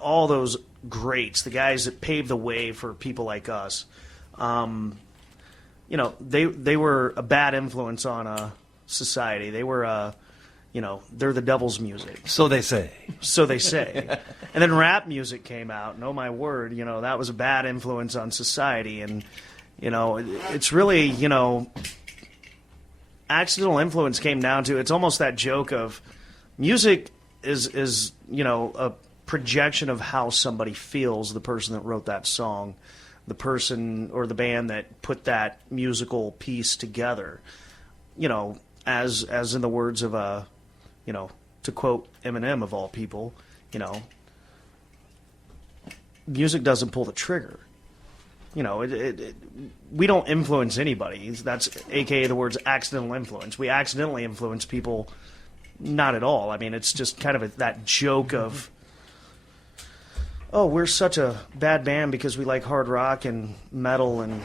all those greats, the guys that paved the way for people like us. They were a bad influence on society. They were, they're the devil's music. So they say. So they say. And then rap music came out, and oh my word, that was a bad influence on society. And, it's really, accidental influence came down to, it's almost that joke of music is a projection of how somebody feels, the person that wrote that song, the person or the band that put that musical piece together. As in the words of to quote Eminem of all people, music doesn't pull the trigger. We don't influence anybody. That's AKA the words accidental influence. We accidentally influence people, not at all. I mean, it's just kind of that joke of, oh, we're such a bad band because we like hard rock and metal and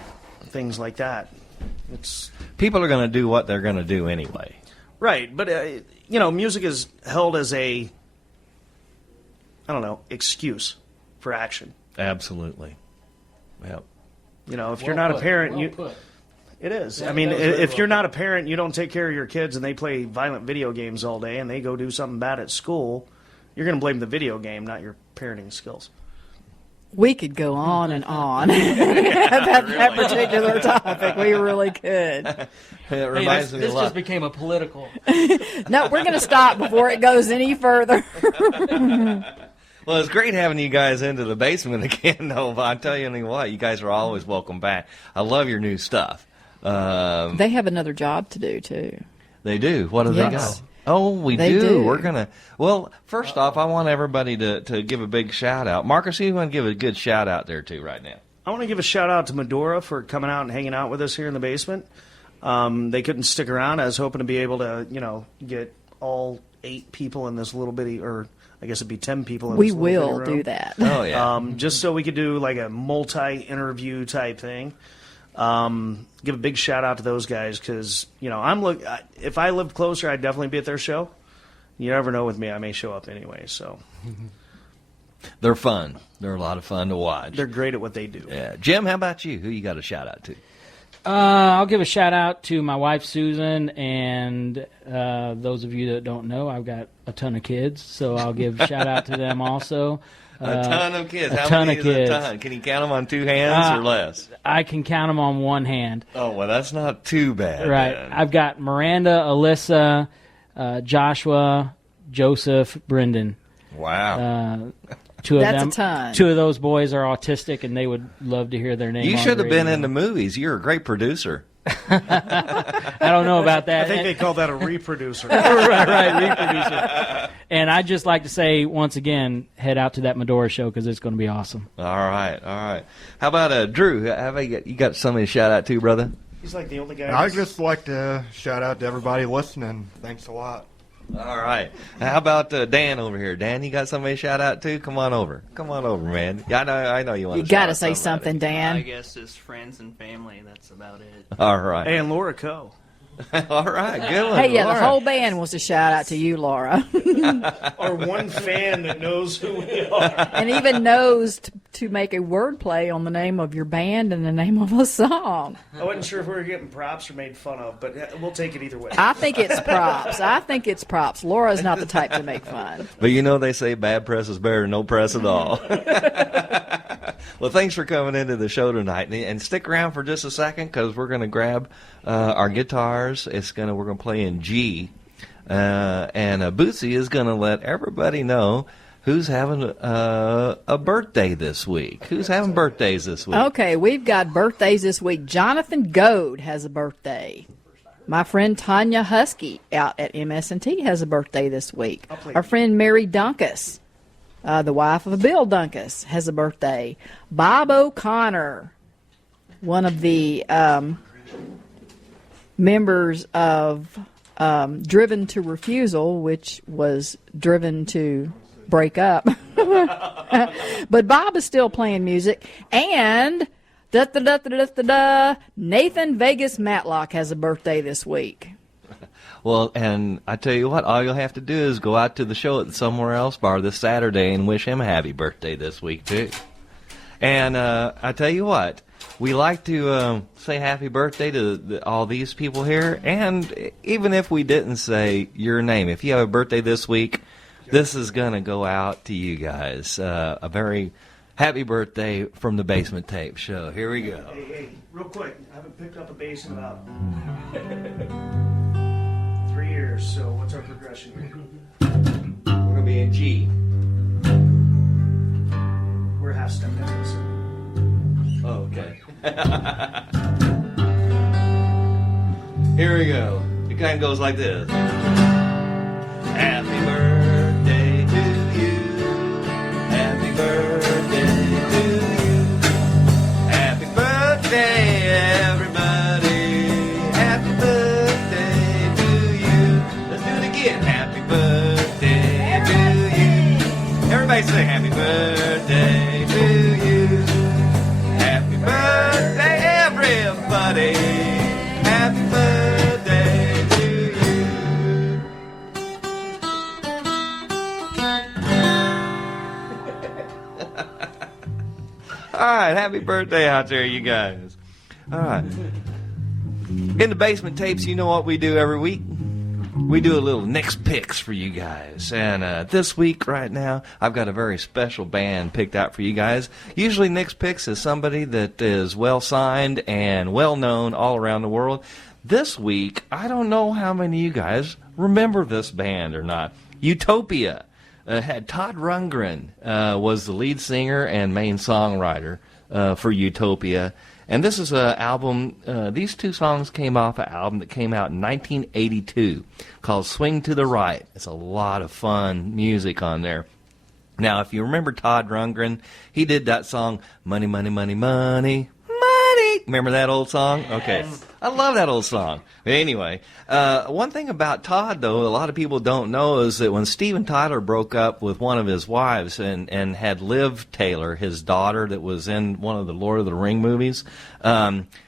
things like that. People are going to do what they're going to do anyway. Right, but music is held as a, excuse for action. Absolutely. Yep. If you're not a parent, it is. I mean, if you're not a parent, you don't take care of your kids, and they play violent video games all day, and they go do something bad at school, you're going to blame the video game, not your parenting skills. We could go on and on about that particular topic. We really could. It reminds me a This lot. just became a political. No, we're going to stop before it goes any further. Well, it's great having you guys into the basement again, though. But I'm telling you what, you guys are always welcome back. I love your new stuff. They have another job to do, too. They do? What do they got? Oh, we do. We're going to... Well, first off, I want everybody to give a big shout-out. Marcus, who you want to give a good shout-out there to right now? I want to give a shout-out to Madora for coming out and hanging out with us here in the basement. They couldn't stick around. I was hoping to be able to, get all 8 people in this little bitty... or I guess it'd be 10 people in this little bitty room. We will do that. Oh, yeah. Just so we could do like a multi-interview type thing. Give a big shout out to those guys because if I lived closer, I'd definitely be at their show. You never know with me; I may show up anyway. So they're fun. They're a lot of fun to watch. They're great at what they do. Yeah, Jim, how about you? Who you got a shout out to? I'll give a shout out to my wife Susan, and those of you that don't know, I've got a ton of kids, so I'll give a shout out to them also. A ton of kids. A How ton many of is kids. a ton? Can you count them on 2 hands or less? I can count them on one hand. Oh, well, that's not too bad. Right. Then. I've got Miranda, Alyssa, Joshua, Joseph, Brendan. Wow. Two of That's them. a ton. 2 of those boys are autistic, and they would love to hear their name. You on should the have been radio. in the movies. You're a great producer. I don't know about that. I think they call that a reproducer. right, reproducer. And I'd just like to say, once again, head out to that Madora show because it's going to be awesome. All right. How about Drew? How about you got somebody to shout out to, brother? He's like the only guy. I'd just like to shout out to everybody listening. Thanks a lot. All right. How about Dan over here? Dan, you got somebody to shout out to? Come on over. Come on over, man. Yeah, I know you want You to got to shout say out somebody. something, Dan. I guess just friends and family. That's about it. All right. And Laura Coe. All right. Good one. Hey, yeah, Laura. the whole band wants to shout out to you, Laura. Or one fan that knows who we are. And even knows to make a wordplay on the name of your band and the name of a song. I wasn't sure if we were getting props or made fun of, but we'll take it either way. I think it's props. Laura's not the type to make fun. But they say bad press is better than no press at all. Well, thanks for coming into the show tonight, and stick around for just a second because we're going to grab our guitars. We're going to play in G, and Bootsy is going to let everybody know who's having a birthday this week. Who's having birthdays this week? Okay, we've got birthdays this week. Jonathan Goad has a birthday. My friend Tanya Husky out at MS&T has a birthday this week. Our friend Mary Dunkus, the wife of Bill Dunkus, has a birthday. Bob O'Connor, one of the members of Driven to Refusal, which was driven to break up. But Bob is still playing music. And Nathan Vegas Matlock has a birthday this week. Well, and I tell you what, all you'll have to do is go out to the show at the Somewhere Else Bar this Saturday and wish him a happy birthday this week, too. And I tell you what, we like to say happy birthday to all these people here, and even if we didn't say your name, if you have a birthday this week, this is going to go out to you guys. A very happy birthday from the Basement Tape Show. Here we go. Hey, real quick, I haven't picked up a bass in about 3 years, so what's our progression here? We're going to be in G. We're half step down, so. Oh, okay. Here we go. It kind of goes like this. Happy birthday to you. Happy birthday to you. Happy birthday, everybody. Happy birthday to you. Let's do it again. Happy birthday to you. Everybody say happy birthday to you. Happy birthday, everybody. Happy birthday to you. All right, happy birthday out there, you guys. All right. In the Basement Tapes, you know what we do every week? We do a little Nick's Picks for you guys. And this week, right now, I've got a very special band picked out for you guys. Usually Nick's Picks is somebody that is well-signed and well-known all around the world. This week, I don't know how many of you guys remember this band or not. Utopia. Had Todd Rundgren was the lead singer and main songwriter for Utopia. And this is an album, these two songs came off an album that came out in 1982 called Swing to the Right. It's a lot of fun music on there. Now, if you remember Todd Rundgren, he did that song, Money, Money, Money, Money, Money. Remember that old song? Okay. I love that old song. But anyway, one thing about Todd, though, a lot of people don't know is that when Steven Tyler broke up with one of his wives and had Liv Taylor, his daughter that was in one of the Lord of the Ring movies,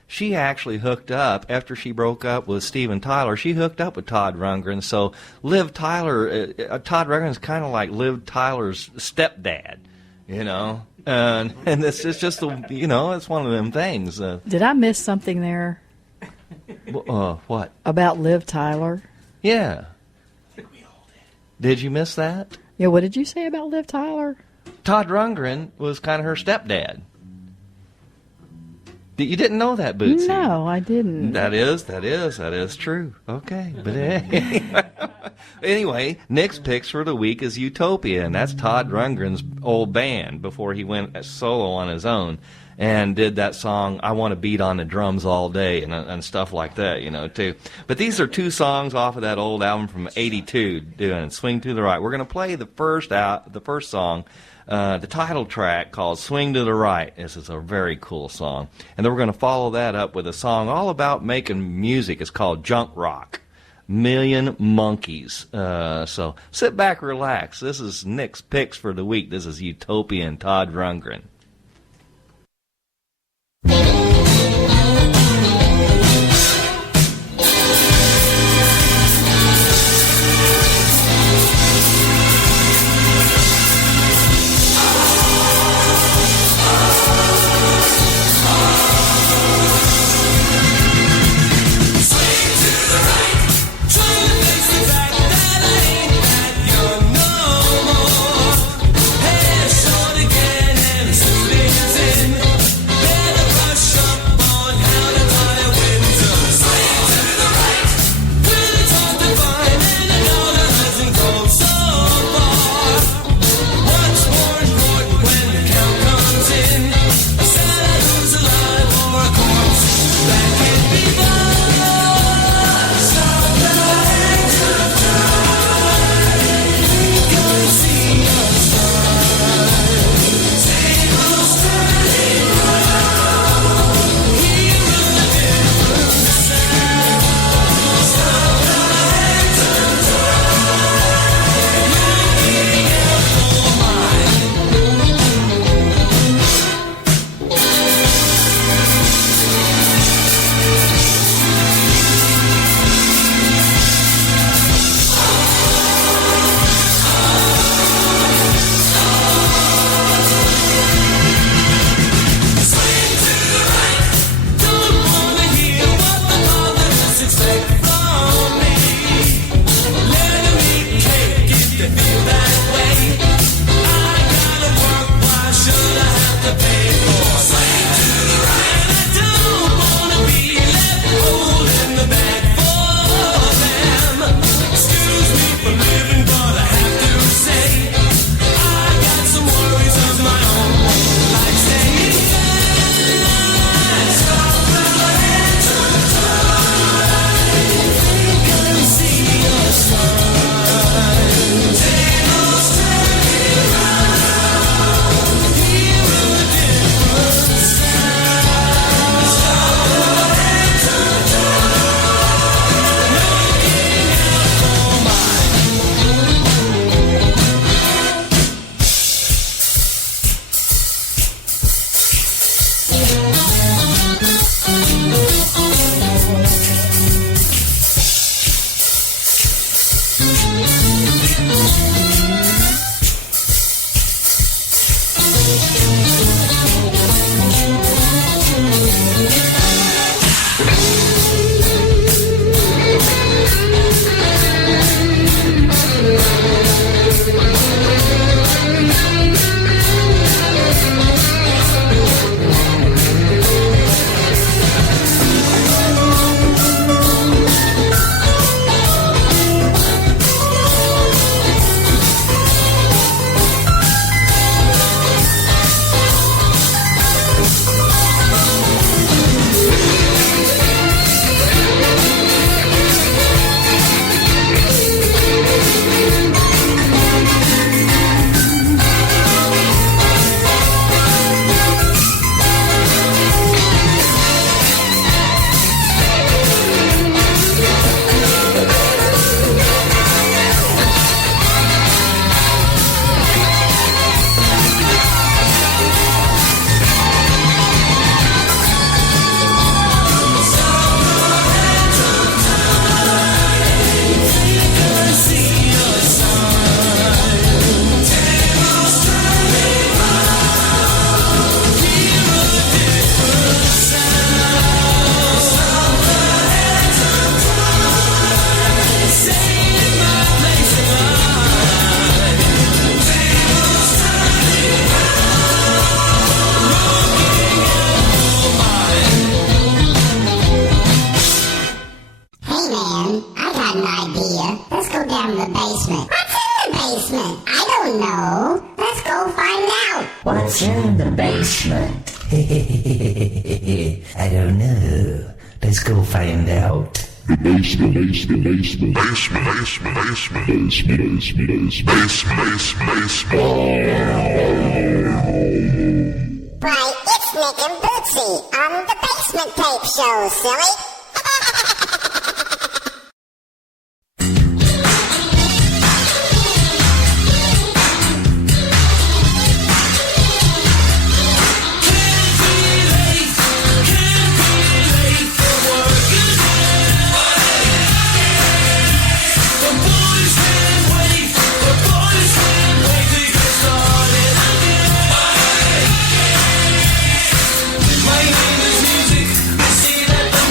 she actually hooked up, after she broke up with Steven Tyler, she hooked up with Todd Rundgren. So Liv Tyler, Todd Rundgren's kind of like Liv Tyler's stepdad, you know. And it's just you know, it's one of them things. Did I miss something there? What? About Liv Tyler? Yeah. Did you miss that? Yeah, what did you say about Liv Tyler? Todd Rundgren was kind of her stepdad. You didn't know that, Bootsy? No, I didn't. That is true. Okay, but anyway, Nick's Picks for the week is Utopia, and that's Todd Rundgren's old band before he went solo on his own and did that song, I Want to Beat on the Drums All Day, and stuff like that, you know, too. But these are two songs off of that old album from '82, doing Swing to the Right. We're going to play the first song, the title track called Swing to the Right. This is a very cool song. And then we're going to follow that up with a song all about making music. It's called Junk Rock, Million Monkeys. So sit back, relax. This is Nick's Picks for the week. This is Utopia and Todd Rundgren. Hey, shorty, get in What's in the basement? I don't know. Let's go find out. The basement. Right, it's Nick and Bootsy on the Basement Tape Show, silly. My name is music. They say that the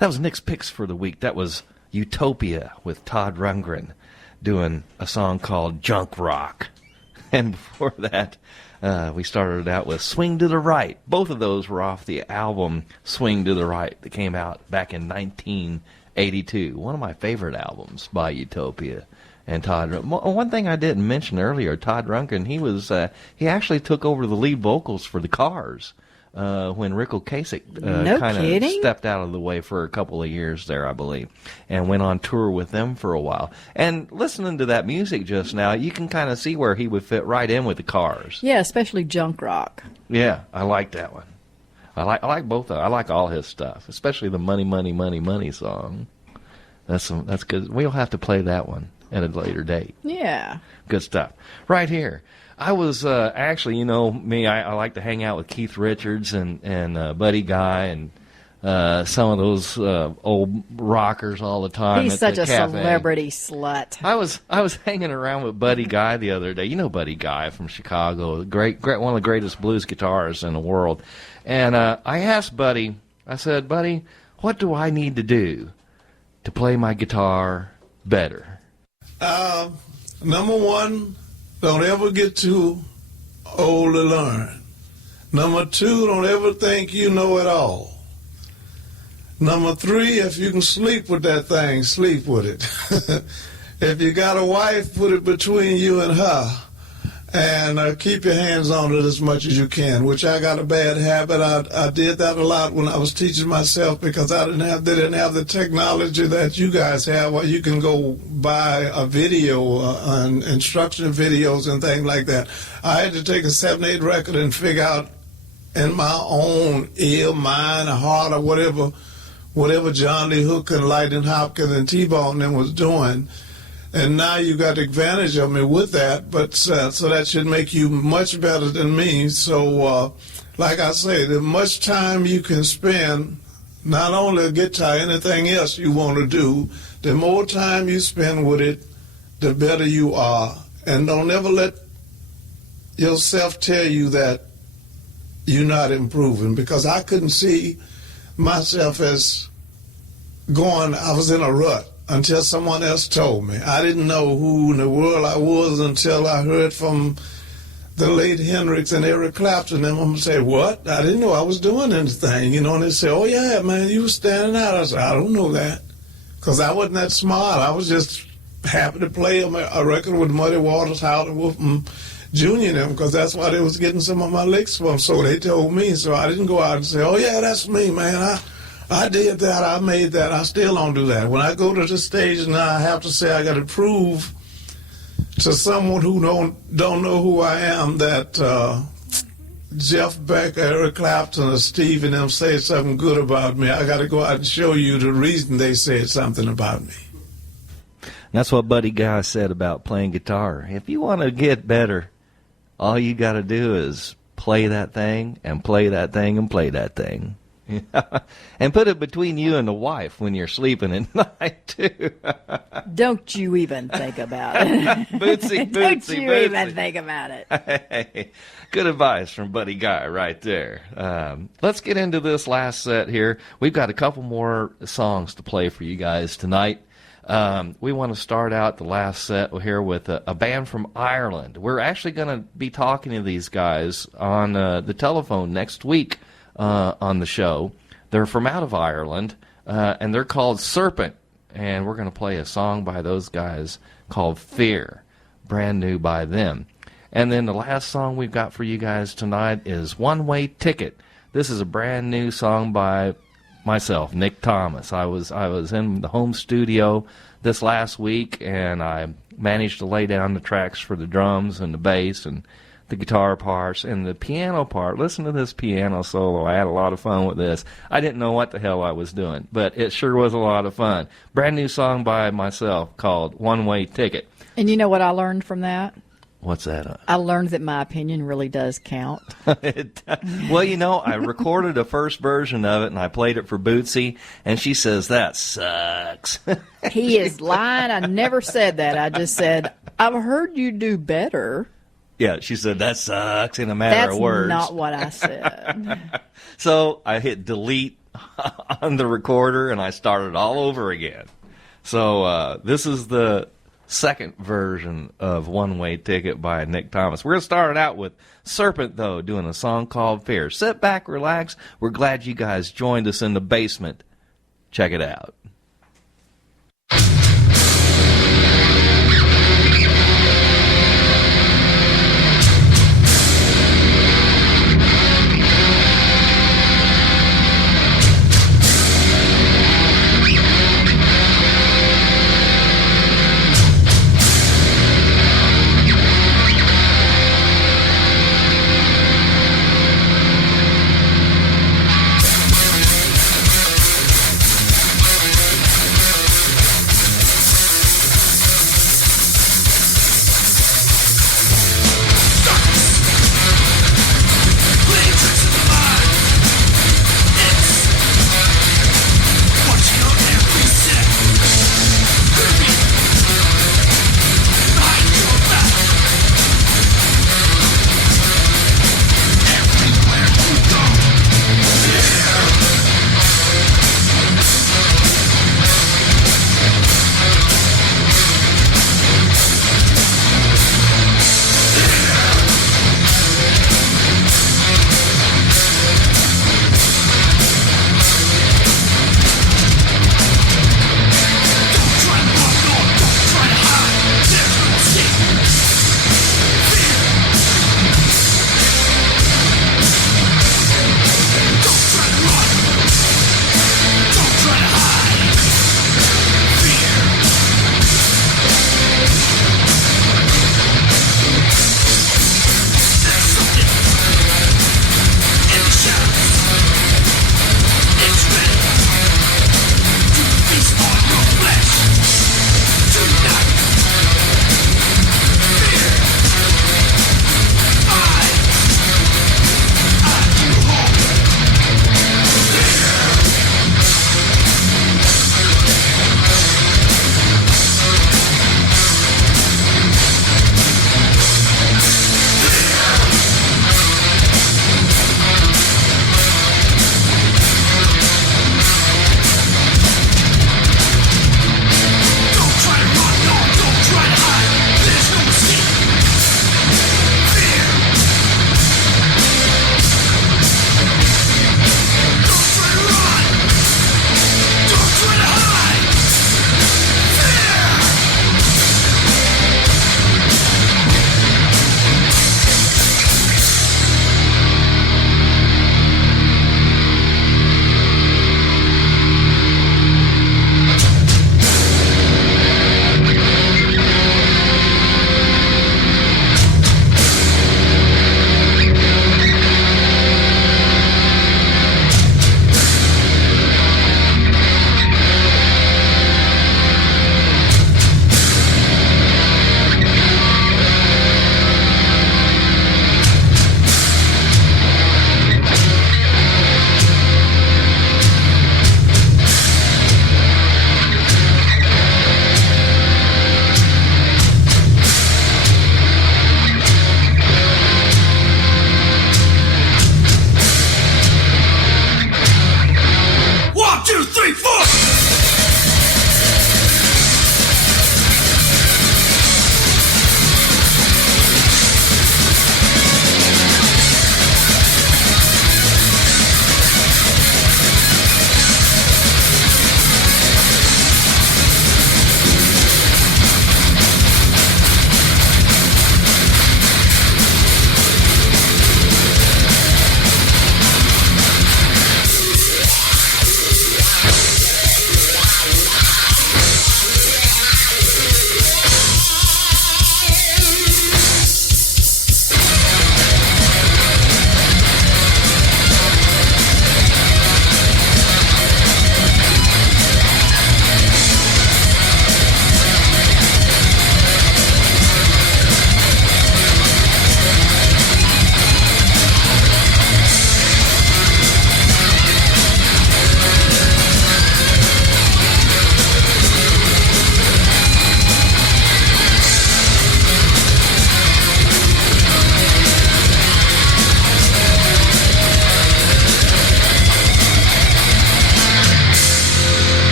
That was Nick's picks for the week. That was Utopia with Todd Rundgren doing a song called Junk Rock. And before that, we started out with Swing to the Right. Both of those were off the album Swing to the Right that came out back in 1982. One of my favorite albums by Utopia. And Todd, one thing I didn't mention earlier, Todd Rundgren, he actually took over the lead vocals for the Cars when Rick Ocasek kind of stepped out of the way for a couple of years there, I believe, and went on tour with them for a while. And listening to that music just now, you can kind of see where he would fit right in with the Cars. Yeah, especially Junk Rock. Yeah, I like that one. I like both of them. I like all his stuff, especially the Money, Money, Money, Money song. That's good. We'll have to play that one at a later date. Yeah. Good stuff. Right here. I was actually, you know, me, I like to hang out with Keith Richards and Buddy Guy and some of those old rockers all the time. He's at such the a cafe. celebrity slut. I was hanging around with Buddy Guy the other day. You know Buddy Guy from Chicago, great one of the greatest blues guitarists in the world. And I asked Buddy, I said, Buddy, what do I need to do to play my guitar better? Number one, don't ever get too old to learn. Number two, don't ever think you know it all. Number three, if you can sleep with that thing, sleep with it. If you got a wife, put it between you and her. And keep your hands on it as much as you can, which I got a bad habit. I did that a lot when I was teaching myself because they didn't have the technology that you guys have where you can go buy a video and instruction videos and things like that. I had to take a 7/8 record and figure out in my own ear, mind, or heart, or whatever John Lee Hooker and Lightning Hopkins and T-Bone and them was doing. And now you got the advantage of me with that, but so that should make you much better than me. So, like I say, the much time you can spend, not only a guitar, anything else you want to do, the more time you spend with it, the better you are. And don't ever let yourself tell you that you're not improving, because I couldn't see myself as I was in a rut. Until someone else told me. I didn't know who in the world I was until I heard from the late Hendrix and Eric Clapton. And I'm going to say, what? I didn't know I was doing anything, you know. And they say, oh, yeah, man, you were standing out. I said, I don't know that. Because I wasn't that smart. I was just happy to play a record with Muddy Waters, Howard Wolfman Jr. and them, because that's why they was getting some of my licks from. So they told me. So I didn't go out and say, oh, yeah, that's me, man. I did that, I made that, I still don't do that. When I go to the stage now, I have to say I got to prove to someone who don't know who I am that Jeff Beck, Eric Clapton, or Steve and them say something good about me. I got to go out and show you the reason they said something about me. That's what Buddy Guy said about playing guitar. If you want to get better, all you got to do is play that thing and play that thing and play that thing. And put it between you and the wife when you're sleeping at night, too. Don't you even think about it. Bootsy, Don't you Bootsy. even think about it. Hey, good advice from Buddy Guy right there. Let's get into this last set here. We've got a couple more songs to play for you guys tonight. We want to start out the last set here with a band from Ireland. We're actually going to be talking to these guys on the telephone next week. On the show. They're from out of Ireland, and they're called Serpent, and we're going to play a song by those guys called Fear, brand new by them. And then the last song we've got for you guys tonight is One Way Ticket. This is a brand new song by myself, Nick Thomas. I was in the home studio this last week, and I managed to lay down the tracks for the drums and the bass and the guitar parts and the piano part. Listen to this piano solo. I had a lot of fun with this. I didn't know what the hell I was doing, but it sure was a lot of fun. Brand new song by myself called One Way Ticket. And you know what I learned from that? What's that? I learned that my opinion really does count. Well, you know, I recorded a first version of it, and I played it for Bootsy, and she says, that sucks. He is lying. I never said that. I just said, I've heard you do better. Yeah, she said, that sucks in a matter of words. That's not what I said. So I hit delete on the recorder, and I started all over again. So this is the second version of One Way Ticket by Nick Thomas. We're going to start it out with Serpent, though, doing a song called Fear. Sit back, relax. We're glad you guys joined us in the basement. Check it out.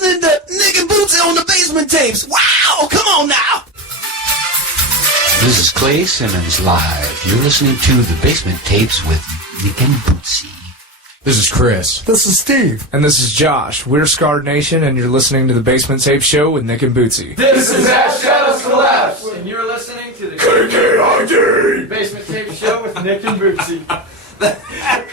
listening to Nick and Bootsy on the Basement Tapes. Wow, come on now. This is Clay Simmons live. You're listening to the Basement Tapes with Nick and Bootsy. This is Chris. This is Steve. And this is Josh. We're Scarred Nation, and you're listening to the Basement Tape Show with Nick and Bootsy. This is Ash Shadows Collapse, and you're listening to the KKID Basement Tape Show with Nick and Bootsy.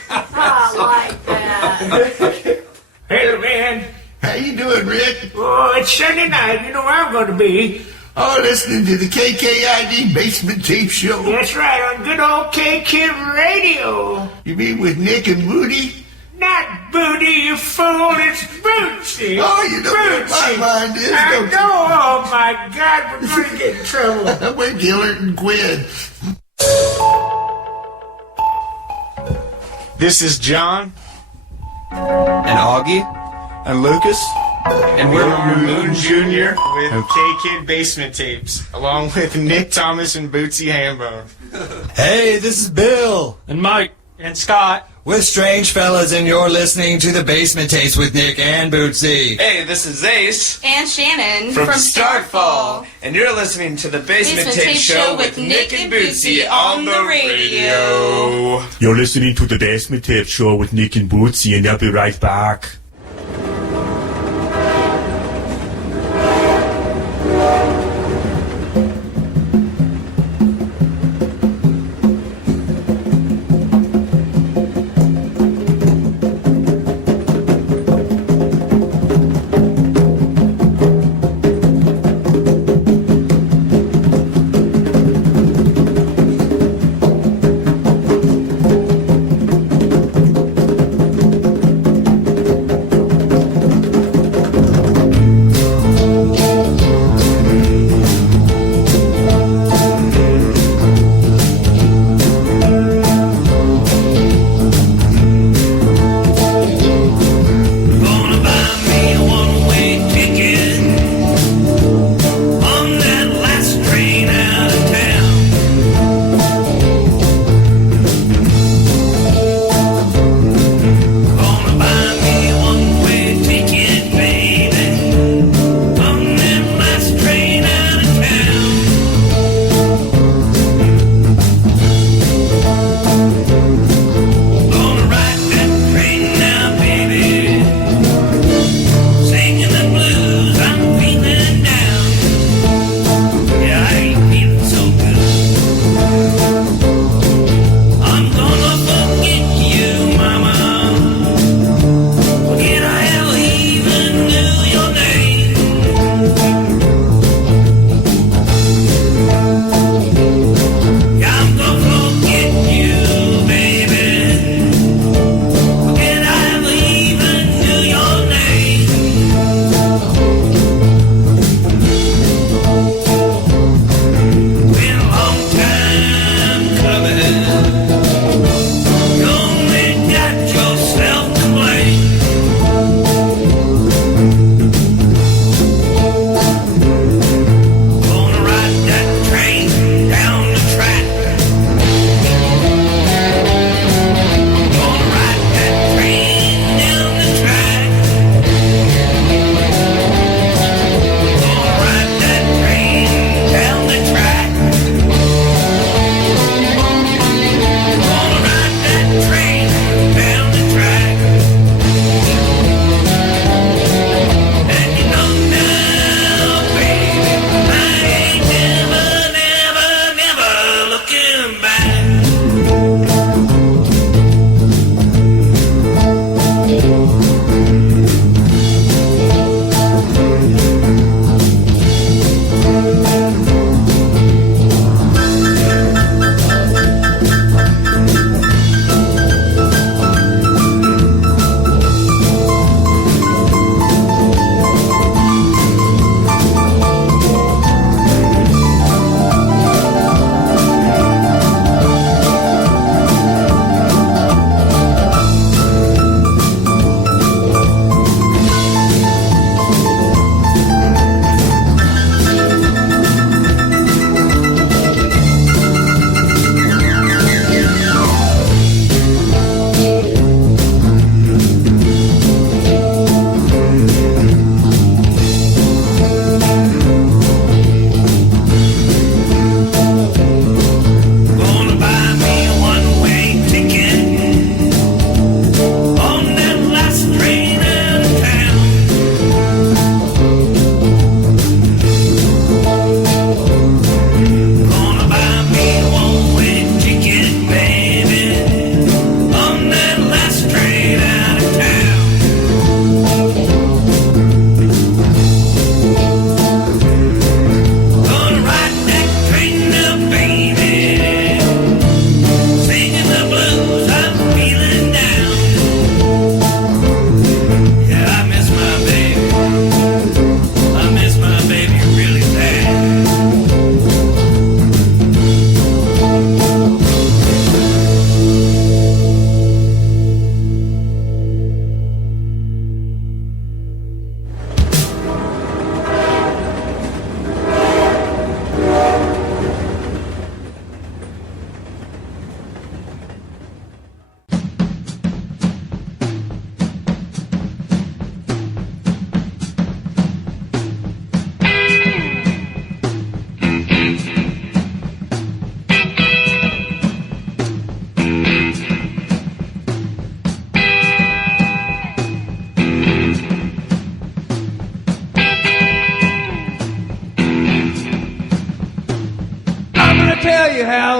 I like that. Hey, man. How you doing, Rick? Oh, it's Sunday night. You know where I'm going to be. Oh, listening to the KKID Basement Tape Show. That's right, on good old K-Kid Radio. You mean with Nick and Moody? Not Booty, you fool. It's Bootsy. Oh, you know what my mind is, I don't you? know. Oh, my God. We're going to get in trouble. We're Gillard and Quinn. This is John. And Augie. And Lucas. And we're Moon Jr. with K-Kid Basement Tapes, along with Nick Thomas and bootsy-hambone. Hey, this is Bill. And Mike. And Scott. We're Strange Fellas, and you're listening to the Basement Tapes with Nick and Bootsy. Hey, this is Ace. And Shannon From Starfall. And you're listening to the Basement Tape Show with Nick and Bootsy on the radio. You're listening to the Basement Tape Show with Nick and Bootsy, and I'll be right back.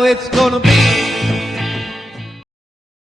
it's gonna be